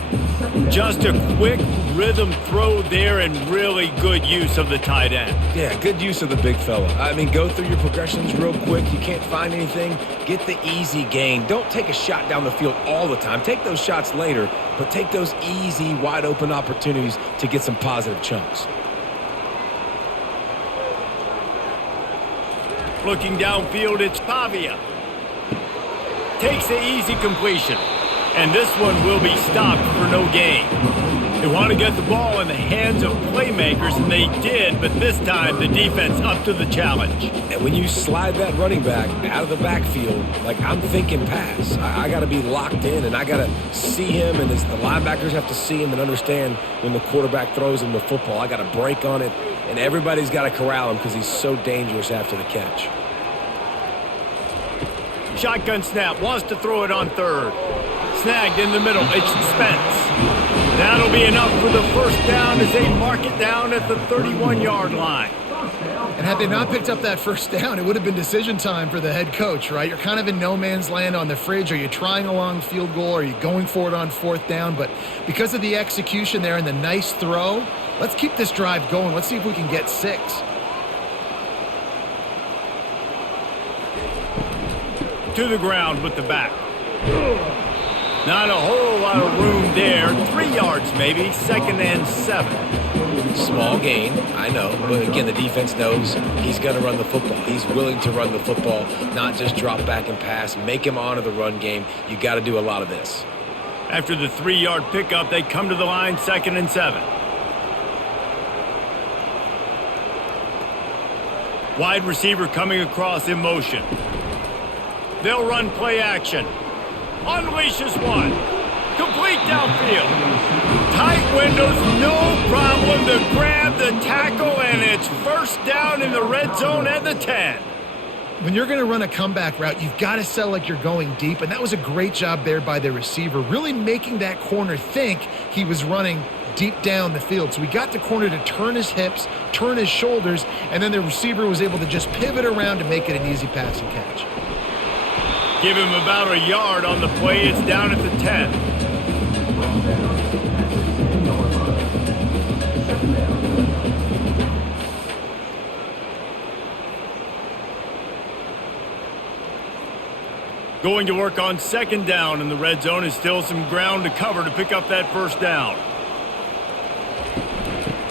Just a quick rhythm throw there and really good use of the tight end. Yeah, good use of the big fella. I mean, go through your progressions real quick. You can't find anything. Get the easy gain. Don't take a shot down the field all the time. Take those shots later, but take those easy, wide-open opportunities to get some positive chunks. Looking downfield, it's Pavia. Takes the easy completion. And this one will be stopped for no gain. They want to get the ball in the hands of playmakers, and they did, but this time the defense up to the challenge. And when you slide that running back out of the backfield, like I'm thinking pass, I got to be locked in, and I got to see him, and the linebackers have to see him and understand when the quarterback throws him the football. I got to break on it, and everybody's got to corral him because he's so dangerous after the catch. Shotgun snap, wants to throw it on 3rd. Snagged in the middle, it's Spence. That'll be enough for the first down as they mark it down at the 31-yard line. And had they not picked up that first down, it would have been decision time for the head coach, right? You're kind of in no man's land on the fridge. Are you trying a long field goal? Are you going for it on 4th down? But because of the execution there and the nice throw, let's keep this drive going. Let's see if we can get 6. To the ground with the back. Not a whole lot of room there. 3 yards maybe, 2nd and 7. Small gain, I know, but again, the defense knows he's going to run the football. He's willing to run the football, not just drop back and pass, make him honor the run game. You got to do a lot of this. After the 3-yard pickup, they come to the line, 2nd and 7. Wide receiver coming across in motion. They'll run play action. Unleashes one. Complete downfield. Tight windows, no problem to grab the tackle, and it's first down in the red zone at the 10. When you're going to run a comeback route, you've got to sell like you're going deep, and that was a great job there by the receiver, really making that corner think he was running deep down the field. So we got the corner to turn his hips, turn his shoulders, and then the receiver was able to just pivot around to make it an easy pass and catch. Give him about a yard on the play. It's down at the 10. Going to work on 2nd down in the red zone is still some ground to cover to pick up that first down.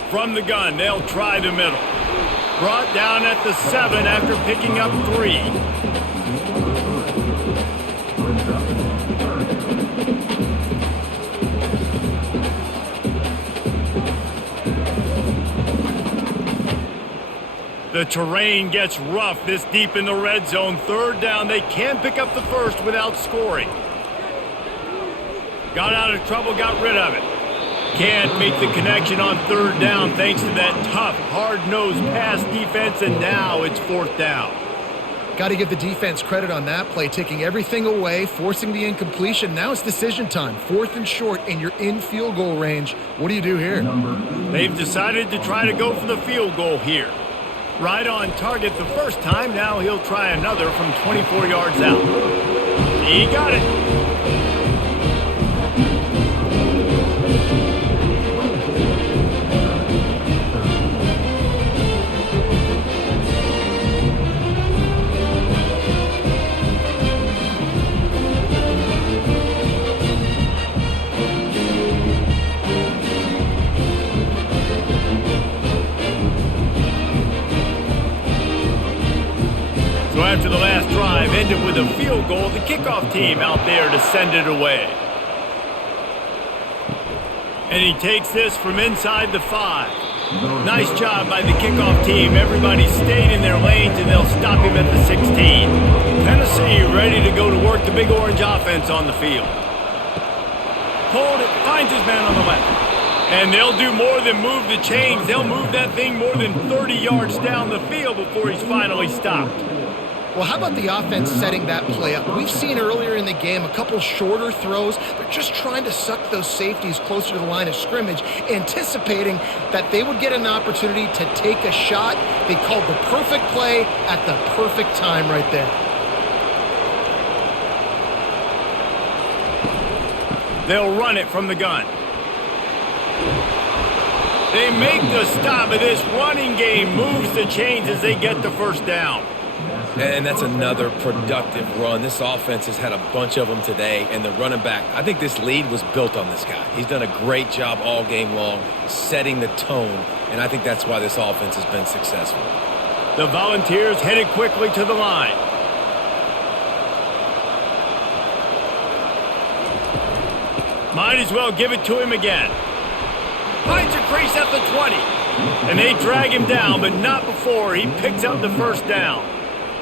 From the gun, they'll try the middle. Brought down at the 7 after picking up 3. The terrain gets rough this deep in the red zone. 3rd down, they can pick up the first without scoring. Got out of trouble, got rid of it. Can't make the connection on 3rd down thanks to that tough, hard-nosed pass defense, and now it's 4th down. Got to give the defense credit on that play, taking everything away, forcing the incompletion. Now it's decision time. 4th and short, and you're in field goal range. What do you do here? They've decided to try to go for the field goal here. Right on target the first time. Now he'll try another from 24 yards out. He got it. So after the last drive ended with a field goal, the kickoff team out there to send it away. And he takes this from inside the 5. Nice job by the kickoff team. Everybody stayed in their lanes, and they'll stop him at the 16. Tennessee ready to go to work the Big Orange offense on the field. Pulled it, finds his man on the left. And they'll do more than move the chains. They'll move that thing more than 30 yards down the field before he's finally stopped. Well, how about the offense setting that play up? We've seen earlier in the game a couple shorter throws. They're just trying to suck those safeties closer to the line of scrimmage, anticipating that they would get an opportunity to take a shot. They called the perfect play at the perfect time right there. They'll run it from the gun. They make the stop, but this running game moves the chains as they get the first down. And that's another productive run. This offense has had a bunch of them today, and the running back, I think this lead was built on this guy. He's done a great job all game long, setting the tone, and I think that's why this offense has been successful. The Volunteers headed quickly to the line. Might as well give it to him again. Finds a crease at the 20. And they drag him down, but not before he picks up the first down.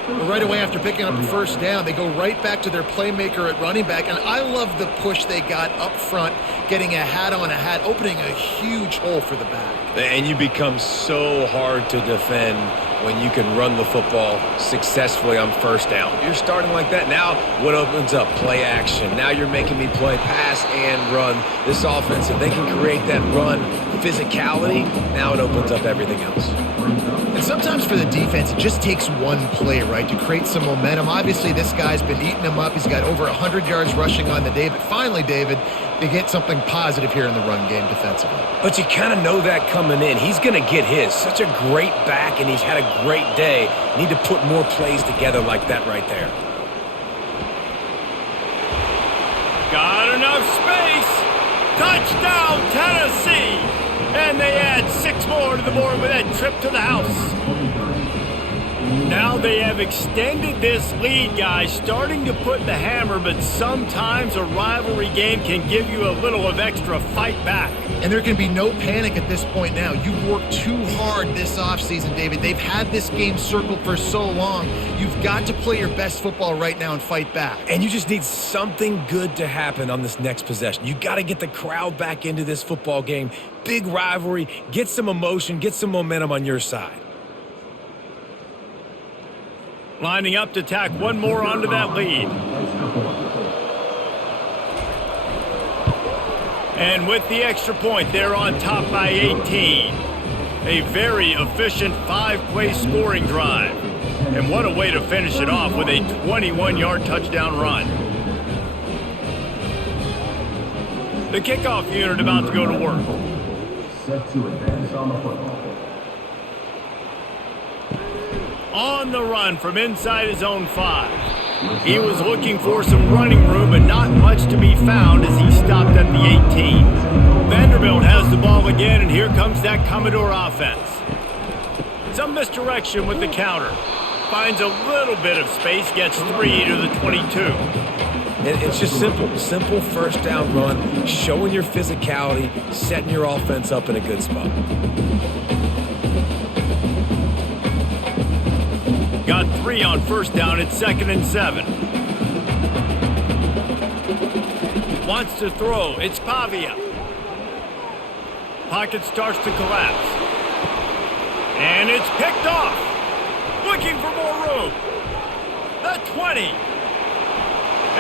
But right away after picking up the first down, they go right back to their playmaker at running back. And I love the push they got up front, getting a hat on a hat, opening a huge hole for the back. And you become so hard to defend when you can run the football successfully on first down. You're starting like that. Now what opens up? Play action. Now you're making me play pass and run. This offense, if they can create that run physicality, now it opens up everything else. And sometimes for the defense, it just takes one play, right, to create some momentum. Obviously, this guy's been eating them up. He's got over 100 yards rushing on the day. But finally, David, they get something positive here in the run game defensively. But you kind of know that coming in. He's going to get his. Such a great back, and he's had a great day. Need to put more plays together like that right there. Got enough space. Touchdown, Tennessee. And they add 6 more to the board with that trip to the house. Now they have extended this lead, guys, starting to put the hammer, but sometimes a rivalry game can give you a little of extra fight back. And there can be no panic at this point now. You've worked too hard this offseason, David. They've had this game circled for so long. You've got to play your best football right now and fight back. And you just need something good to happen on this next possession. You got to get the crowd back into this football game. Big rivalry, get some emotion, get some momentum on your side. Lining up to tack one more onto that lead. And with the extra point, they're on top by 18. A very efficient 5-play scoring drive. And what a way to finish it off with a 21-yard touchdown run. The kickoff unit about to go to work. Set to advance on the football. On the run from inside his own 5. He was looking for some running room, but not much to be found as he stopped at the 18. Vanderbilt has the ball again, and here comes that Commodore offense. Some misdirection with the counter. Finds a little bit of space, gets 3 to the 22. And it's just simple first down run, showing your physicality, setting your offense up in a good spot. Got 3 on first down. It's 2nd and 7. Wants to throw. It's Pavia. Pocket starts to collapse. And it's picked off. Looking for more room. The 20.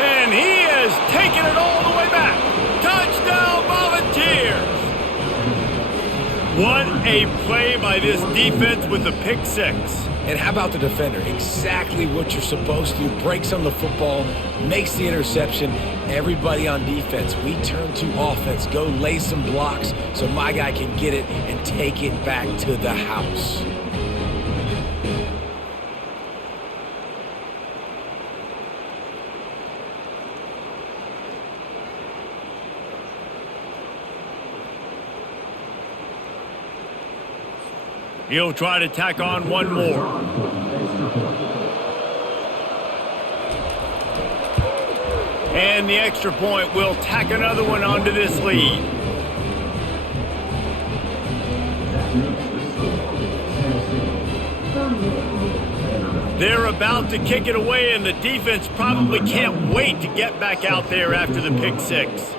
And he has taken it all the way back. Touchdown, Volunteers. What a play by this defense with the pick 6. And how about the defender? Exactly what you're supposed to. Breaks on the football, makes the interception. Everybody on defense, we turn to offense. Go lay some blocks so my guy can get it and take it back to the house. He'll try to tack on one more. And the extra point will tack another one onto this lead. They're about to kick it away, and the defense probably can't wait to get back out there after the pick 6.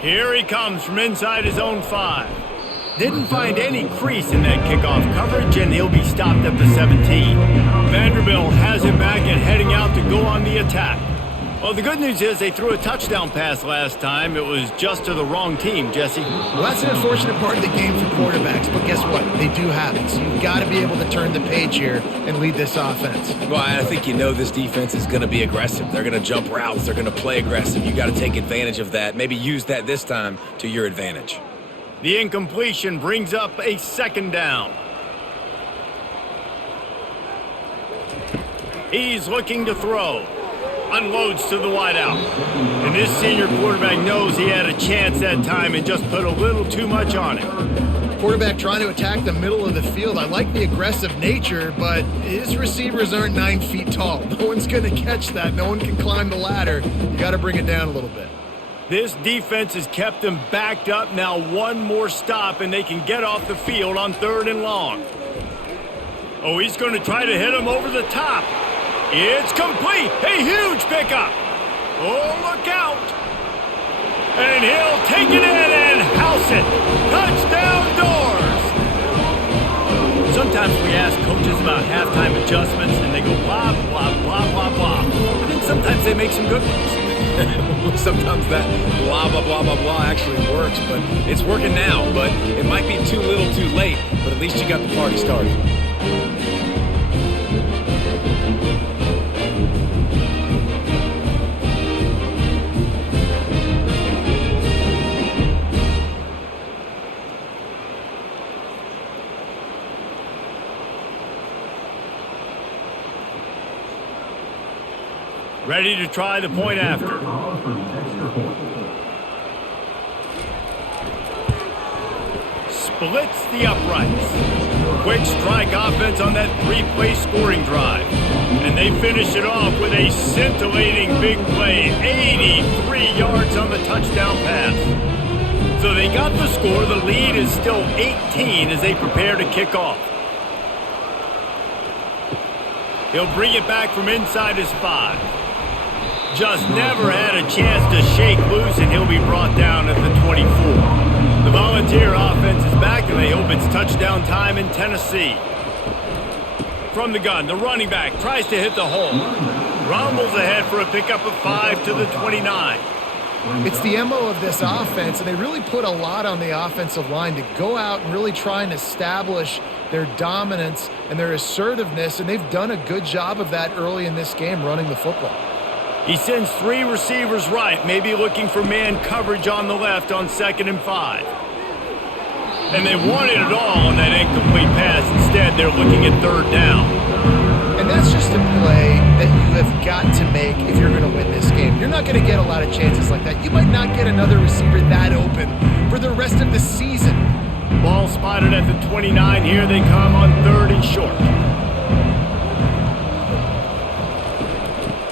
Here he comes from inside his own 5. Didn't find any crease in that kickoff coverage, and he'll be stopped at the 17. Vanderbilt has him back and heading out to go on the attack. Well, the good news is they threw a touchdown pass last time. It was just to the wrong team, Jesse. Well, that's an unfortunate part of the game for quarterbacks, but guess what? They do have it, so you've got to be able to turn the page here and lead this offense. Well, I think you know this defense is going to be aggressive. They're going to jump routes. They're going to play aggressive. You got to take advantage of that. Maybe use that this time to your advantage. The incompletion brings up a 2nd down. He's looking to throw. Unloads to the wideout. And this senior quarterback knows he had a chance that time and just put a little too much on it. Quarterback trying to attack the middle of the field. I like the aggressive nature, but his receivers aren't 9 feet tall. No one's going to catch that. No one can climb the ladder. You got to bring it down a little bit. This defense has kept them backed up. Now one more stop, and they can get off the field on 3rd and long. Oh, he's going to try to hit him over the top. It's complete. A huge pickup. Oh, look out. And he'll take it in and house it. Touchdown Doors. Sometimes we ask coaches about halftime adjustments, and they go blah, blah, blah, blah, blah. I think sometimes they make some good ones. Sometimes that blah, blah, blah, blah, blah actually works, but it's working now. But it might be too little too late, but at least you got the party started. Ready to try the point after. blitz the uprights. Quick strike offense on that three-play scoring drive. And they finish it off with a scintillating big play, 83 yards on the touchdown pass. So they got the score. The lead is still 18 as they prepare to kick off. He'll bring it back from inside his 5. Just never had a chance to shake loose, and he'll be brought down at the 24. The Volunteer offense is back, and they hope it's touchdown time in Tennessee. From the gun, the running back tries to hit the hole. Rumbles ahead for a pickup of 5 to the 29. It's the MO of this offense, and they really put a lot on the offensive line to go out and really try and establish their dominance and their assertiveness, and they've done a good job of that early in this game running the football. He sends 3 receivers right, maybe looking for man coverage on the left on 2nd and 5. And they wanted it all on that incomplete pass. Instead, they're looking at 3rd down. And that's just a play that you have got to make if you're going to win this game. You're not going to get a lot of chances like that. You might not get another receiver that open for the rest of the season. Ball spotted at the 29. Here they come on 3rd and short.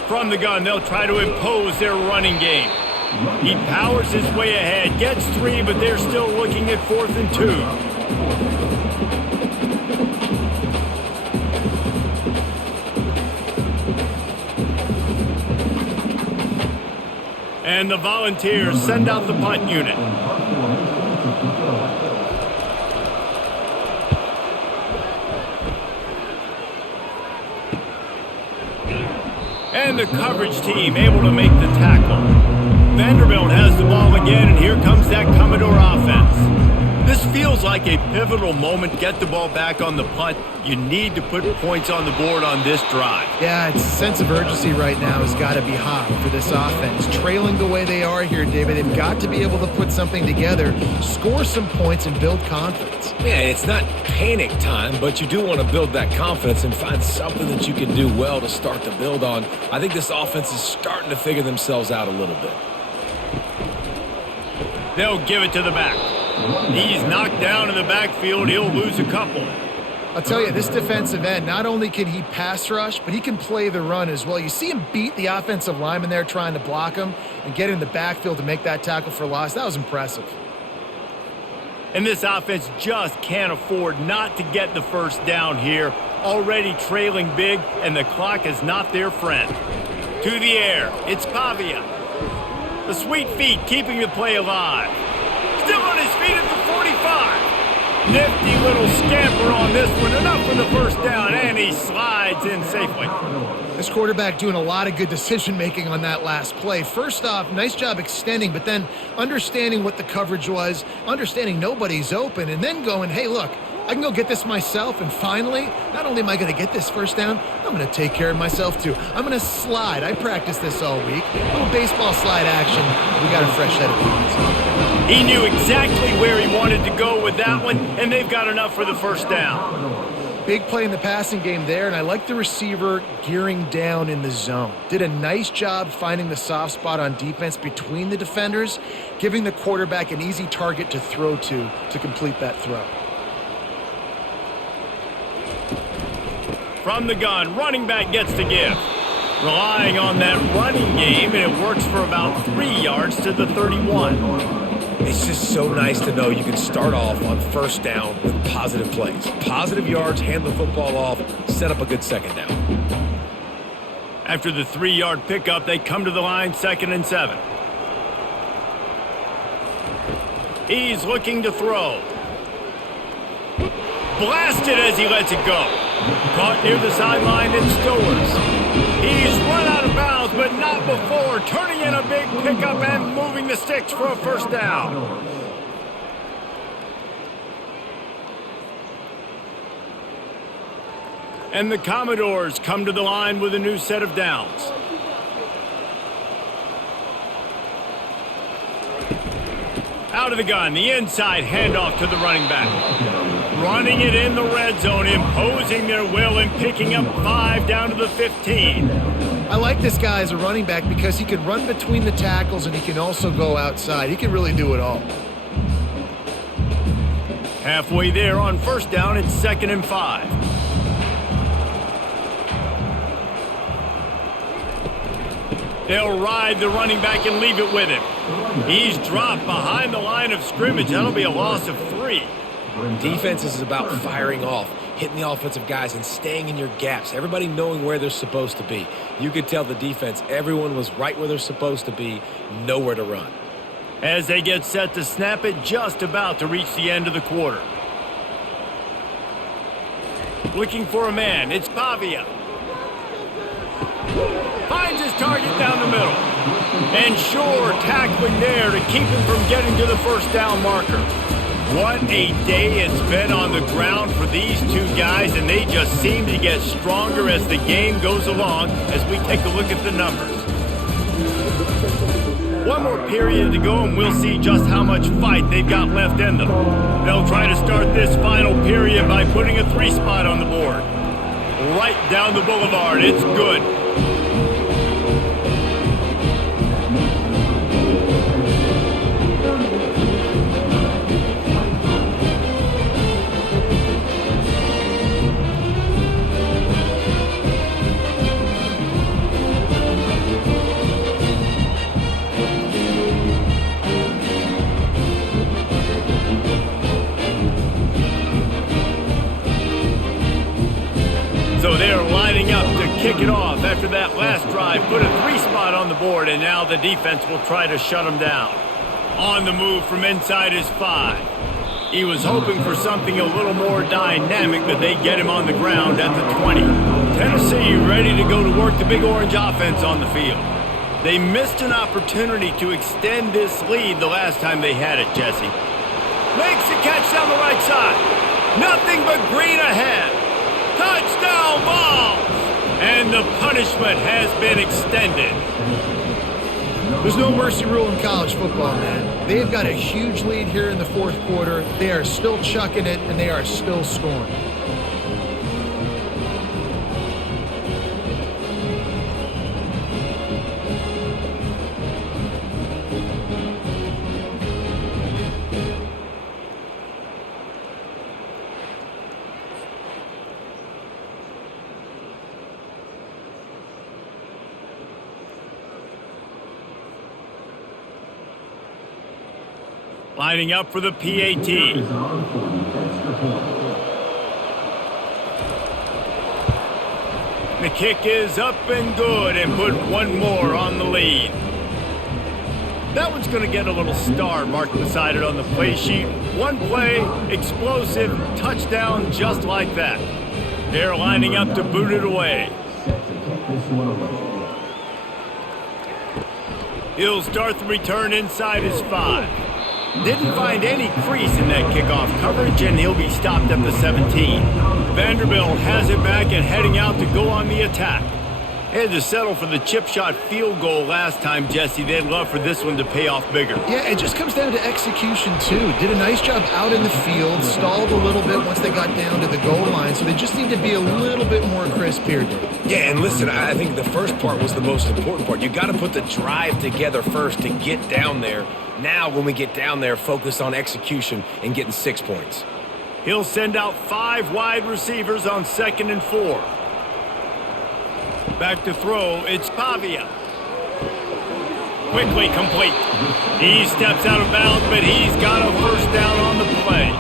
From the gun, they'll try to impose their running game. He powers his way ahead, gets 3, but they're still looking at 4th and 2. And the Volunteers send out the punt unit. And the coverage team able to make the tackle. Vanderbilt has the ball again, and here comes that Commodore offense. This feels like a pivotal moment. Get the ball back on the punt. You need to put points on the board on this drive. Yeah, it's a sense of urgency right now has got to be high for this offense. Trailing the way they are here, David, they've got to be able to put something together, score some points, and build confidence. Yeah, it's not panic time, but you do want to build that confidence and find something that you can do well to start to build on. I think this offense is starting to figure themselves out a little bit. They'll give it to the back. He's knocked down in the backfield. He'll lose a couple. I'll tell you, this defensive end, not only can he pass rush, but he can play the run as well. You see him beat the offensive lineman there trying to block him and get in the backfield to make that tackle for loss. That was impressive. And this offense just can't afford not to get the first down here. Already trailing big, and the clock is not their friend. To the air, it's Pavia. The sweet feet keeping the play alive. Still on his feet at the 45. Nifty little scamper on this one. Enough for the first down, and he slides in safely. This quarterback doing a lot of good decision-making on that last play. First off, nice job extending, but then understanding what the coverage was, understanding nobody's open, and then going, hey, look, I can go get this myself, and finally, not only am I going to get this first down, I'm going to take care of myself too. I'm going to slide. I practiced this all week. A little baseball slide action. We got a fresh set of feet. He knew exactly where he wanted to go with that one, and they've got enough for the first down. Big play in the passing game there, and I like the receiver gearing down in the zone. Did a nice job finding the soft spot on defense between the defenders, giving the quarterback an easy target to throw to complete that throw. From the gun, running back gets to give. Relying on that running game, and it works for about 3 yards to the 31. It's just so nice to know you can start off on first down with positive plays. Positive yards, hand the football off, set up a good second down. After the 3-yard pickup, they come to the line, 2nd and 7. He's looking to throw. Blasted as he lets it go. Caught near the sideline in Stowers. He's run out of bounds, but not before. Turning in a big pickup and moving the sticks for a first down. And the Commodores come to the line with a new set of downs. Out of the gun, the inside handoff to the running back. Running it in the red zone, imposing their will and picking up 5 down to the 15. I like this guy as a running back because he can run between the tackles and he can also go outside. He can really do it all. Halfway there on first down, it's 2nd and 5. They'll ride the running back and leave it with him. He's dropped behind the line of scrimmage. That'll be a loss of 3. Defense is about firing off, hitting the offensive guys and staying in your gaps, everybody knowing where they're supposed to be. You could tell the defense, everyone was right where they're supposed to be, nowhere to run. As they get set to snap it, just about to reach the end of the quarter. Looking for a man, it's Pavia. Finds his target down the middle. And sure, tackling there to keep him from getting to the first down marker. What a day it's been on the ground for these two guys, and they just seem to get stronger as the game goes along as we take a look at the numbers. One more period to go, and we'll see just how much fight they've got left in them. They'll try to start this final period by putting a 3 spot on the board. Right down the boulevard, it's good. So they're lining up to kick it off after that last drive. Put a 3 spot on the board, and now the defense will try to shut them down. On the move from inside his 5. He was hoping for something a little more dynamic, but they get him on the ground at the 20. Tennessee ready to go to work the Big Orange offense on the field. They missed an opportunity to extend this lead the last time they had it, Jesse. Makes the catch down the right side. Nothing but green ahead. Touchdown ball! And the punishment has been extended. There's no mercy rule in college football, man. They've got a huge lead here in the 4th quarter. They are still chucking it, and they are still scoring. Lining up for the PAT. The kick is up and good, and put one more on the lead. That one's going to get a little star marked beside it on the play sheet. One play, explosive, touchdown just like that. They're lining up to boot it away. He'll start the return inside his 5. Didn't find any crease in that kickoff coverage, and he'll be stopped at the 17. Vanderbilt has it back and heading out to go on the attack. Had to settle for the chip shot field goal last time, Jesse. They'd love for this one to pay off bigger. Yeah, it just comes down to execution, too. Did a nice job out in the field, stalled a little bit once they got down to the goal line, so they just need to be a little bit more crisp here, Dave. Yeah, and listen, I think the first part was the most important part. You got to put the drive together first to get down there. Now, when we get down there, focus on execution and getting 6 points. He'll send out 5 wide receivers on 2nd and 4. Back to throw, it's Pavia. Quickly complete. He steps out of bounds, but he's got a first down on the play.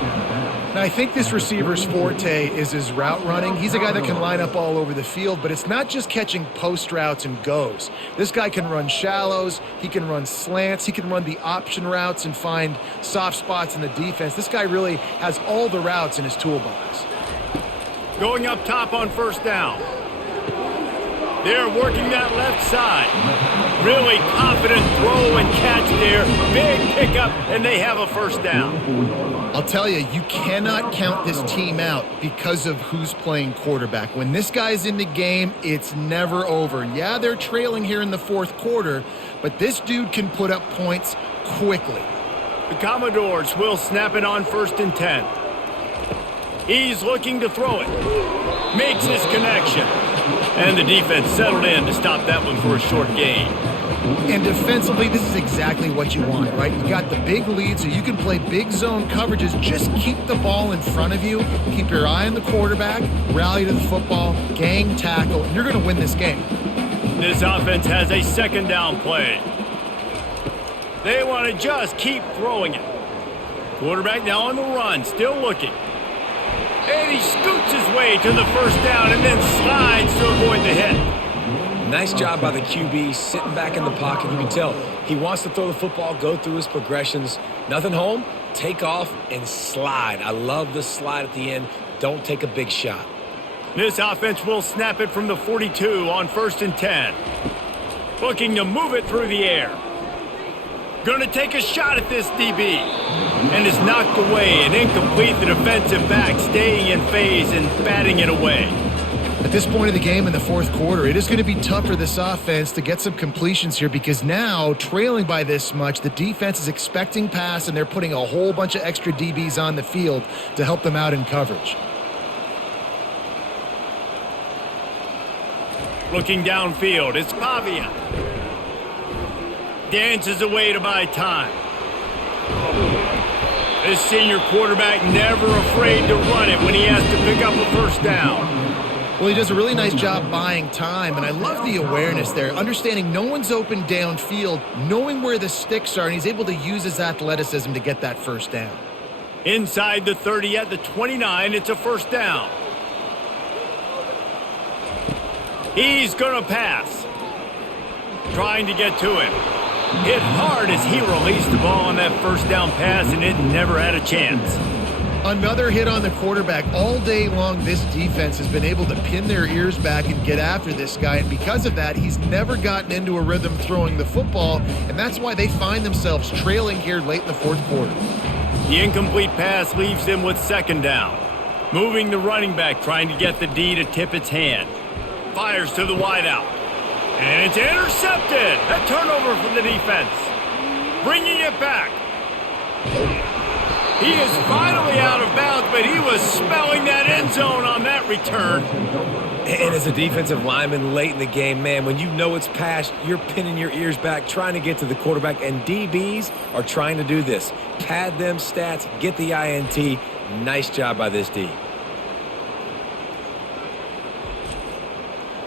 Now, I think this receiver's forte is his route running. He's a guy that can line up all over the field, but it's not just catching post routes and goes. This guy can run shallows, he can run slants, he can run the option routes and find soft spots in the defense. This guy really has all the routes in his toolbox. Going up top on first down. They're working that left side. Really confident throw and catch there. Big pickup, and they have a first down. I'll tell you, you cannot count this team out because of who's playing quarterback. When this guy's in the game, it's never over. Yeah, they're trailing here in the 4th quarter, but this dude can put up points quickly. The Commodores will snap it on 1st and 10. He's looking to throw it. Makes his connection. And the defense settled in to stop that one for a short gain. And defensively, this is exactly what you want, right? You got the big lead, so you can play big zone coverages. Just keep the ball in front of you. Keep your eye on the quarterback. Rally to the football. Gang tackle. And you're going to win this game. This offense has a second down play. They want to just keep throwing it. Quarterback now on the run, still looking. And he scoots his way to the first down and then slides to avoid the hit. Nice job by the QB sitting back in the pocket. You can tell he wants to throw the football, go through his progressions. Nothing home, take off and slide. I love the slide at the end. Don't take a big shot. This offense will snap it from the 42 on 1st and 10. Looking to move it through the air. Going to take a shot at this DB. And is knocked away and incomplete. The defensive back staying in phase and batting it away. At this point of the game in the fourth quarter, it is going to be tough for this offense to get some completions here because now, trailing by this much, the defense is expecting pass and they're putting a whole bunch of extra DBs on the field to help them out in coverage. Looking downfield, it's Pavia. Dances away to buy time. This senior quarterback never afraid to run it when he has to pick up a first down. Well, he does a really nice job buying time, and I love the awareness there, understanding no one's open downfield, knowing where the sticks are, and he's able to use his athleticism to get that first down. Inside the 30 at the 29, it's a first down. He's going to pass. Trying to get to him. Hit hard as he released the ball on that first down pass, and it never had a chance. Another hit on the quarterback. All day long, this defense has been able to pin their ears back and get after this guy, and because of that, he's never gotten into a rhythm throwing the football, and that's why they find themselves trailing here late in the fourth quarter. The incomplete pass leaves them with second down. Moving the running back, trying to get the D to tip its hand. Fires to the wideout. And it's intercepted. A turnover from the defense. Bringing it back. He is finally out of bounds, but he was smelling that end zone on that return. And as a defensive lineman late in the game, man, when you know it's past, you're pinning your ears back, trying to get to the quarterback, and DBs are trying to do this. Pad them stats, get the INT. Nice job by this D.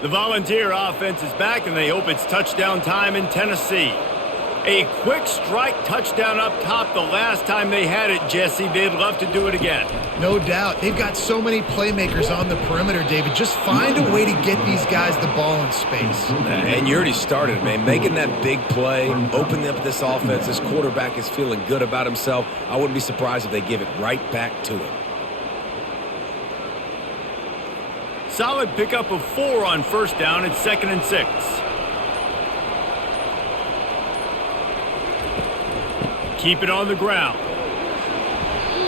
The Volunteer offense is back, and they hope it's touchdown time in Tennessee. A quick strike touchdown up top the last time they had it, Jesse. They'd love to do it again. No doubt. They've got so many playmakers on the perimeter, David. Just find a way to get these guys the ball in space. And you already started, man. Making that big play, opening up this offense. This quarterback is feeling good about himself. I wouldn't be surprised if they give it right back to him. Solid pickup of 4 on first down. It's 2nd and 6. Keep it on the ground.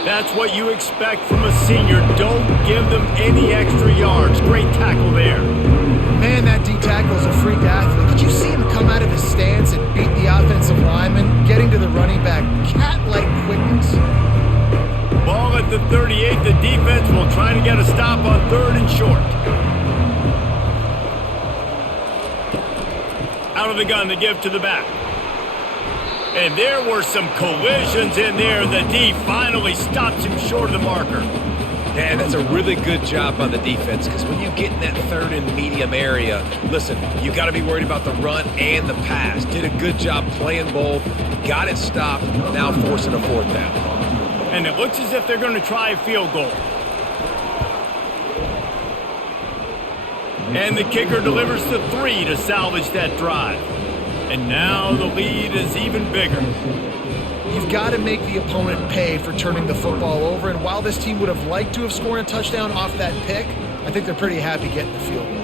That's what you expect from a senior. Don't give them any extra yards. Great tackle there. Man, that D tackle is a freak athlete. Did you see him come out of his stance and beat the offensive lineman, getting to the running back? Cat-like quickness. Ball at the 38. The defense will try to get a stop on 3rd and short. Out of the gun, the give to the back. And there were some collisions in there. The D finally stops him short of the marker. And that's a really good job by the defense, because when you get in that 3rd and medium area, listen, you got to be worried about the run and the pass. Did a good job playing both. Got it stopped. Now forcing a 4th down. And it looks as if they're going to try a field goal. And the kicker delivers the 3 to salvage that drive. And now the lead is even bigger. You've got to make the opponent pay for turning the football over. And while this team would have liked to have scored a touchdown off that pick, I think they're pretty happy getting the field goal.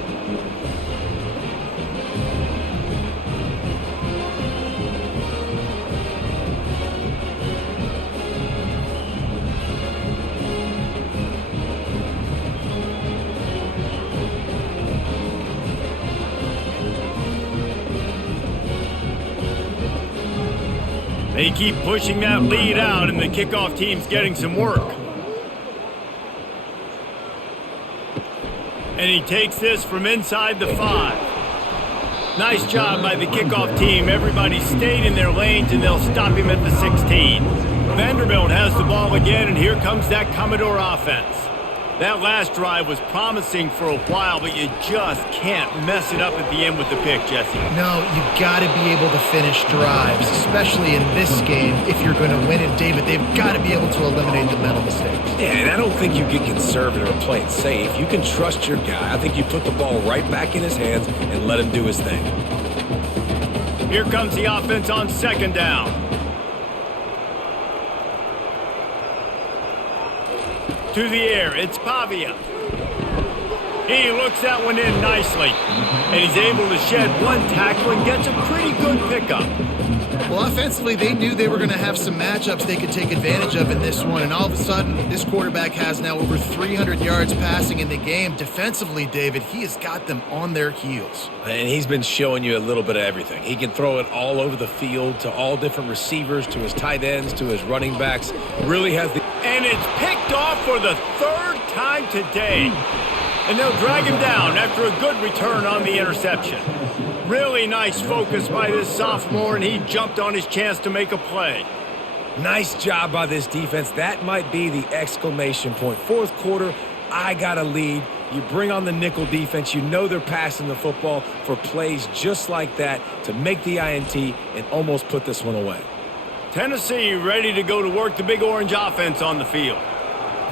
They keep pushing that lead out, and the kickoff team's getting some work. And he takes this from inside the 5. Nice job by the kickoff team. Everybody stayed in their lanes, and they'll stop him at the 16. Vanderbilt has the ball again, and here comes that Commodore offense. That last drive was promising for a while, but you just can't mess it up at the end with the pick, Jesse. No, you got to be able to finish drives, especially in this game if you're going to win. And David, they've got to be able to eliminate the mental mistakes. Yeah, and I don't think you get conservative or play it safe. You can trust your guy. I think you put the ball right back in his hands and let him do his thing. Here comes the offense on second down. To the air, it's Pavia. He looks that one in nicely. And he's able to shed one tackle and gets a pretty good pickup. Well, offensively, they knew they were going to have some matchups they could take advantage of in this one. And all of a sudden, this quarterback has now over 300 yards passing in the game. Defensively, David, he has got them on their heels. And he's been showing you a little bit of everything. He can throw it all over the field to all different receivers, to his tight ends, to his running backs. Really has the... And it's picked off for the third time today. And they'll drag him down after a good return on the interception. Really nice focus by this sophomore, and he jumped on his chance to make a play. Nice job by this defense. That might be the exclamation point. Fourth quarter, I got a lead. You bring on the nickel defense. You know they're passing the football for plays just like that to make the INT and almost put this one away. Tennessee ready to go to work the Big Orange offense on the field.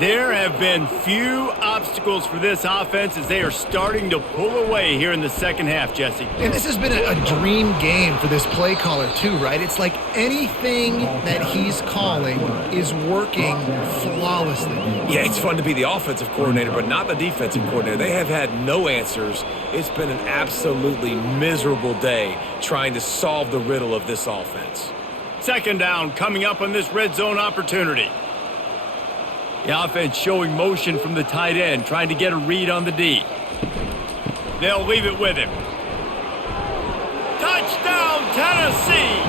There have been few obstacles for this offense as they are starting to pull away here in the second half, Jesse. And this has been a dream game for this play caller too, right? It's like anything that he's calling is working flawlessly. Yeah, it's fun to be the offensive coordinator, but not the defensive coordinator. They have had no answers. It's been an absolutely miserable day trying to solve the riddle of this offense. Second down coming up on this red zone opportunity. The offense showing motion from the tight end, trying to get a read on the D. They'll leave it with him. Touchdown, Tennessee!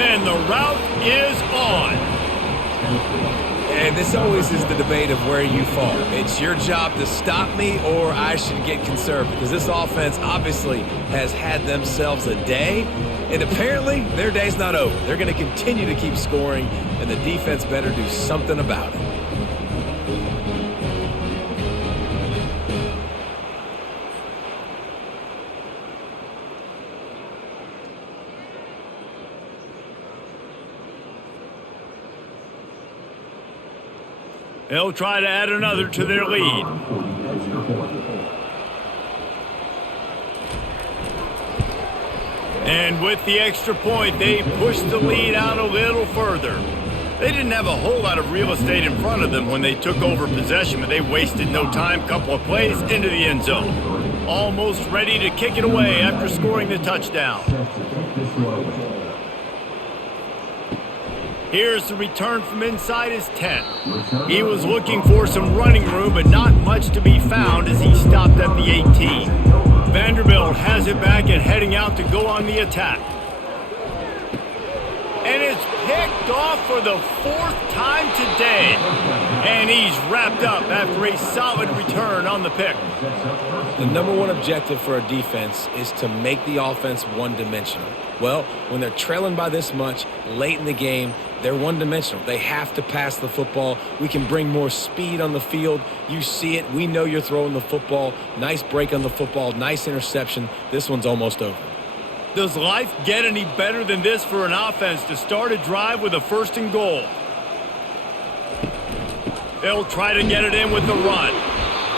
And the route is on. And this always is the debate of where you fall. It's your job to stop me or I should get conservative, because this offense obviously has had themselves a day, and apparently their day's not over. They're going to continue to keep scoring, and the defense better do something about it. They'll try to add another to their lead. And with the extra point, they push the lead out a little further. They didn't have a whole lot of real estate in front of them when they took over possession, but they wasted no time. Couple of plays into the end zone. Almost ready to kick it away after scoring the touchdown. Here's the return from inside his 10. He was looking for some running room, but not much to be found as he stopped at the 18. Vanderbilt has it back and heading out to go on the attack. And it's picked off for the fourth time today. And he's wrapped up after a solid return on the pick. The number one objective for a defense is to make the offense one-dimensional. Well, when they're trailing by this much late in the game, they're one-dimensional. They have to pass the football. We can bring more speed on the field. You see it. We know you're throwing the football. Nice break on the football. Nice interception. This one's almost over. Does life get any better than this for an offense to start a drive with a first and goal? They'll try to get it in with the run.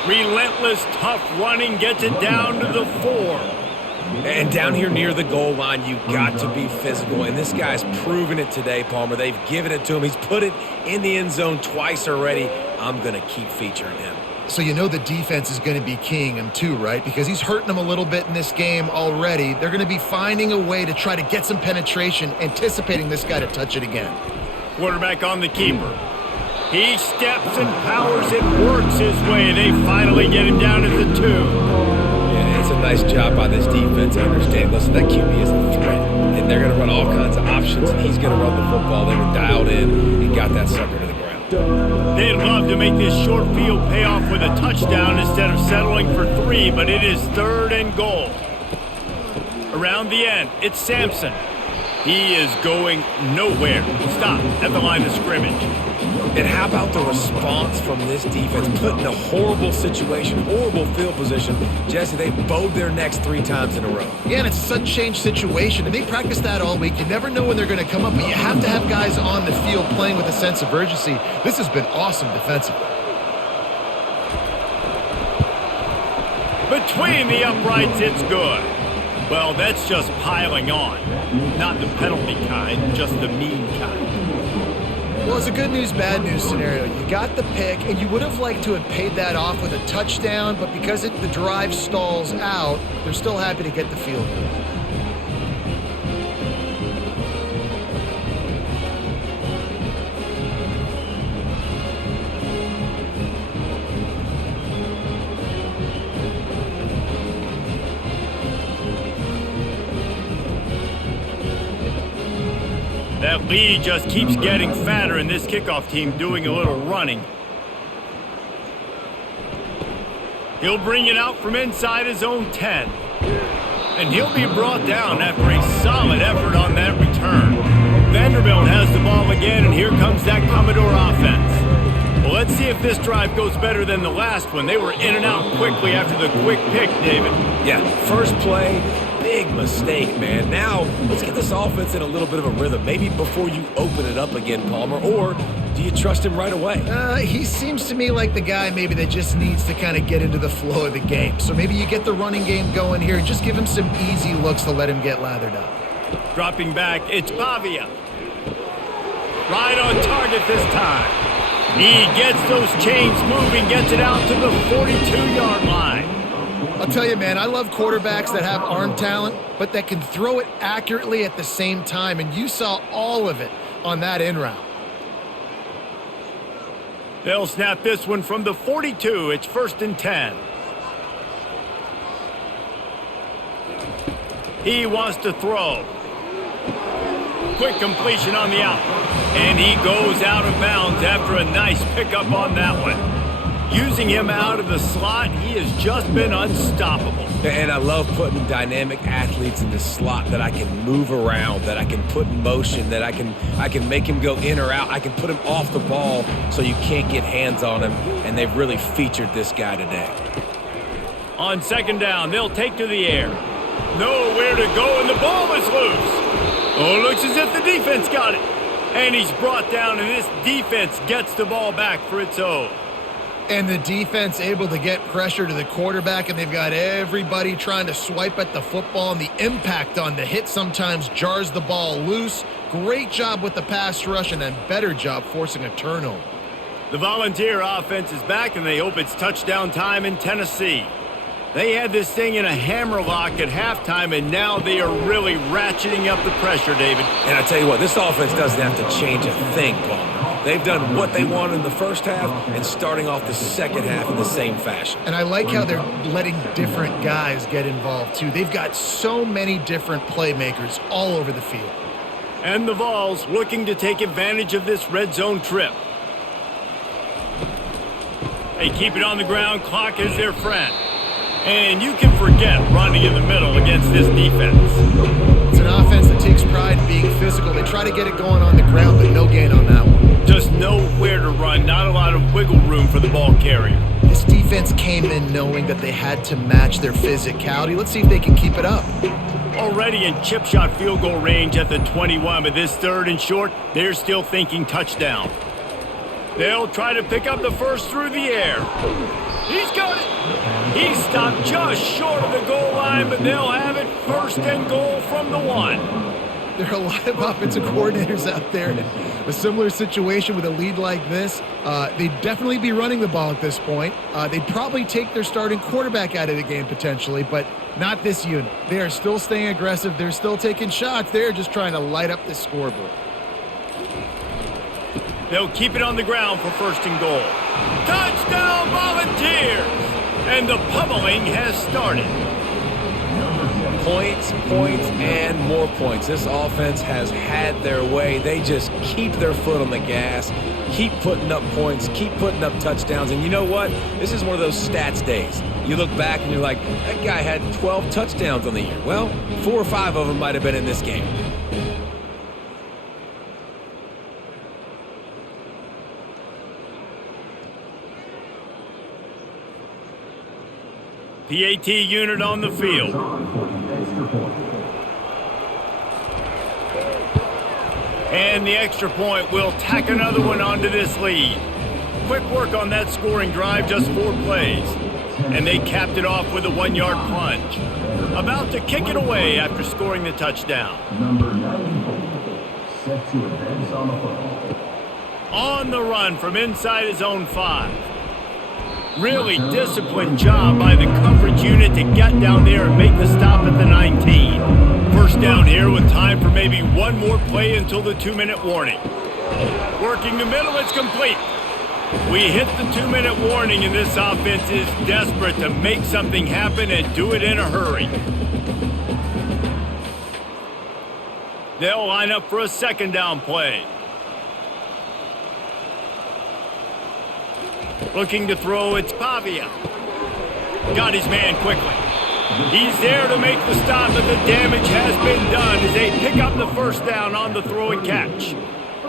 Relentless, tough running gets it down to the 4. And down here near the goal line, you got to be physical. And this guy's proven it today, Palmer. They've given it to him. He's put it in the end zone twice already. I'm going to keep featuring him. So you know the defense is going to be keying him too, right? Because he's hurting them a little bit in this game already. They're going to be finding a way to try to get some penetration, anticipating this guy to touch it again. Quarterback on the keeper. He steps and powers it, works his way. They finally get him down at the 2. Yeah, it's a nice job by this defense. I understand. Listen, that QB is a threat. And they're going to run all kinds of options, and he's going to run the football. They were dialed in and got that sucker to the ground. They'd love to make this short field pay off with a touchdown instead of settling for 3, but it is 3rd and goal. Around the end, it's Sampson. He is going nowhere. Stop at the line of scrimmage. And how about the response from this defense? Put in a horrible situation, horrible field position. Jesse, they bowed their necks 3 times in a row. Yeah, and it's a sudden change situation, and they practice that all week. You never know when they're going to come up, but you have to have guys on the field playing with a sense of urgency. This has been awesome defensively. Between the uprights, it's good. Well, that's just piling on. Not the penalty kind, just the mean kind. Well, it's a good news, bad news scenario. You got the pick, and you would have liked to have paid that off with a touchdown, but because the drive stalls out, they're still happy to get the field goal. That lead just keeps getting fatter, and this kickoff team doing a little running. He'll bring it out from inside his own 10. And he'll be brought down after a solid effort on that return. Vanderbilt has the ball again, and here comes that Commodore offense. Well, let's see if this drive goes better than the last one. They were in and out quickly after the quick pick, David. Yeah, first play, big mistake, man. Now, let's get this offense in a little bit of a rhythm. Maybe before you open it up again, Palmer, or do you trust him right away? He seems to me like the guy maybe that just needs to kind of get into the flow of the game. So maybe you get the running game going here and just give him some easy looks to let him get lathered up. Dropping back, it's Pavia. Right on target this time. He gets those chains moving, gets it out to the 42-yard line. I'll tell you, man, I love quarterbacks that have arm talent, but that can throw it accurately at the same time, and you saw all of it on that in route. They'll snap this one from the 42. It's 1st and 10. He wants to throw. Quick completion on the out. And he goes out of bounds after a nice pickup on that one. Using him out of the slot, he has just been unstoppable. And I love putting dynamic athletes in the slot that I can move around, that I can put in motion, that I can make him go in or out. I can put him off the ball so you can't get hands on him, and they've really featured this guy today. On 2nd down, they'll take to the air. Nowhere to go, and the ball is loose. Oh, looks as if the defense got it. And he's brought down, and this defense gets the ball back for its own. And the defense able to get pressure to the quarterback, and they've got everybody trying to swipe at the football, and the impact on the hit sometimes jars the ball loose. Great job with the pass rush, and a better job forcing a turnover. The Volunteer offense is back, and they hope it's touchdown time in Tennessee. They had this thing in a hammerlock at halftime, and now they are really ratcheting up the pressure, David. And I tell you what, this offense doesn't have to change a thing, Palmer. They've done what they wanted in the first half and starting off the second half in the same fashion. And I like how they're letting different guys get involved, too. They've got so many different playmakers all over the field. And the Vols looking to take advantage of this red zone trip. They keep it on the ground. Clock is their friend. And you can forget running in the middle against this defense. It's an offense that takes pride in being physical. They try to get it going on the ground, but no gain on that one. Just nowhere to run. Not a lot of wiggle room for the ball carrier. This defense came in knowing that they had to match their physicality. Let's see if they can keep it up. Already in chip shot field goal range at the 21, but this 3rd and short, they're still thinking touchdown. They'll try to pick up the first through the air. He's got it. He stopped just short of the goal line, but they'll have it 1st and goal from the 1. There are a lot of offensive coordinators out there in a similar situation with a lead like this. They'd definitely be running the ball at this point. They'd probably take their starting quarterback out of the game potentially, but not this unit. They are still staying aggressive. They're still taking shots. They're just trying to light up the scoreboard. They'll keep it on the ground for 1st and goal. Touchdown Volunteers! And the pummeling has started. Points, points, and more points. This offense has had their way. They just keep their foot on the gas, keep putting up points, keep putting up touchdowns. And you know what? This is one of those stats days. You look back and you're like, that guy had 12 touchdowns on the year. Well, 4 or 5 of them might have been in this game. PAT unit on the field. And the extra point will tack another one onto this lead. Quick work on that scoring drive, just 4 plays. And they capped it off with a 1-yard plunge. About to kick it away after scoring the touchdown. Number 94, set to advance on the football. On the run from inside his own 5. Really disciplined job by the coverage unit to get down there and make the stop at the 19. First down here with time for maybe one more play until the 2-minute warning. Working the middle, it's complete. We hit the 2-minute warning, and this offense is desperate to make something happen and do it in a hurry. They'll line up for a 2nd down play. Looking to throw, it's Pavia. Got his man quickly. He's there to make the stop, but the damage has been done as they pick up the 1st down on the throw and catch.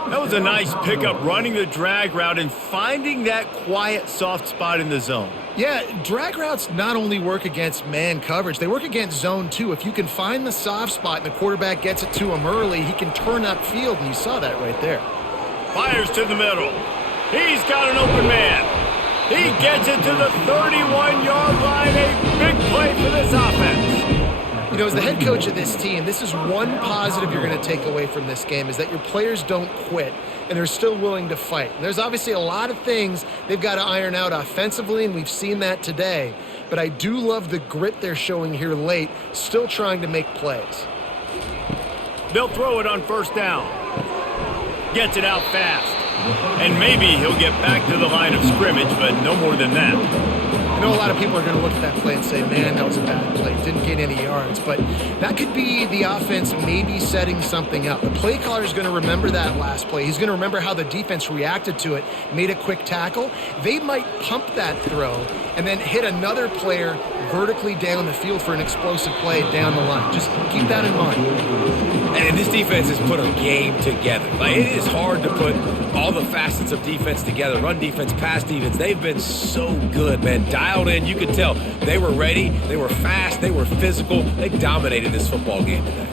That was a nice pickup, running the drag route and finding that quiet, soft spot in the zone. Yeah, drag routes not only work against man coverage, they work against zone too. If you can find the soft spot and the quarterback gets it to him early, he can turn upfield, and you saw that right there. Fires to the middle. He's got an open man. He gets it to the 31-yard line. A big play for this offense. You know, as the head coach of this team, this is one positive you're going to take away from this game, is that your players don't quit, and they're still willing to fight. There's obviously a lot of things they've got to iron out offensively, and we've seen that today. But I do love the grit they're showing here late, still trying to make plays. They'll throw it on 1st down. Gets it out fast. And maybe he'll get back to the line of scrimmage, but no more than that. I know a lot of people are going to look at that play and say, man, that was a bad play. Didn't get any yards. But that could be the offense maybe setting something up. The play caller is going to remember that last play. He's going to remember how the defense reacted to it, made a quick tackle. They might pump that throw and then hit another player vertically down the field for an explosive play down the line. Just keep that in mind. And this defense has put a game together. Like, it is hard to put all the facets of defense together. Run defense, pass defense. They've been so good, man. Dialed in. You could tell they were ready. They were fast. They were physical. They dominated this football game today.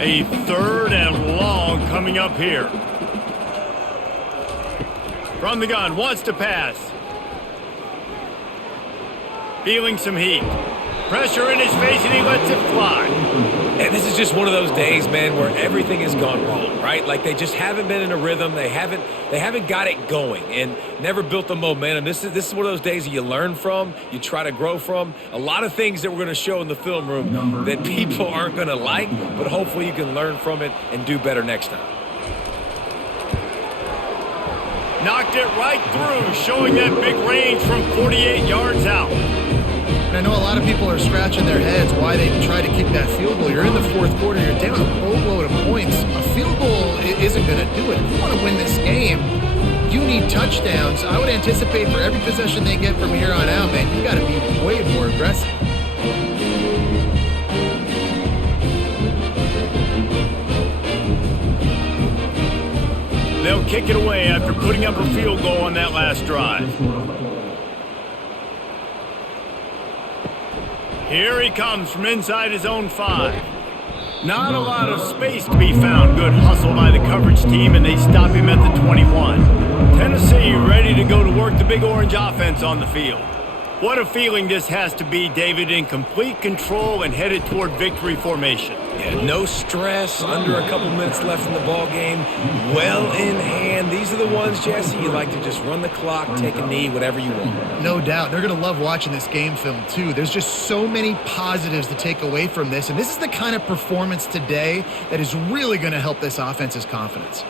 A 3rd and long coming up here. From the gun, wants to pass. Feeling some heat. Pressure in his face, and he lets it fly. And this is just one of those days, man, where everything has gone wrong, right? Like, they just haven't been in a rhythm. They haven't got it going and never built the momentum. This is one of those days that you learn from, you try to grow from. A lot of things that we're going to show in the film room that people aren't going to like, but hopefully you can learn from it and do better next time. Knocked it right through, showing that big range from 48 yards out. And I know a lot of people are scratching their heads why they try to kick that field goal. You're in the 4th quarter. You're down a boatload of points. A field goal isn't going to do it. If you want to win this game, you need touchdowns. I would anticipate for every possession they get from here on out, man, you got to be way more aggressive. They'll kick it away after putting up a field goal on that last drive. Here he comes from inside his own 5. Not a lot of space to be found. Good hustle by the coverage team, and they stop him at the 21. Tennessee ready to go to work the Big Orange offense on the field. What a feeling this has to be, David, in complete control and headed toward victory formation. Yeah, no stress, under a couple minutes left in the ball game, well in hand. These are the ones, Jesse, you like to just run the clock, take a knee, whatever you want. No doubt. They're going to love watching this game film, too. There's just so many positives to take away from this, and this is the kind of performance today that is really going to help this offense's confidence.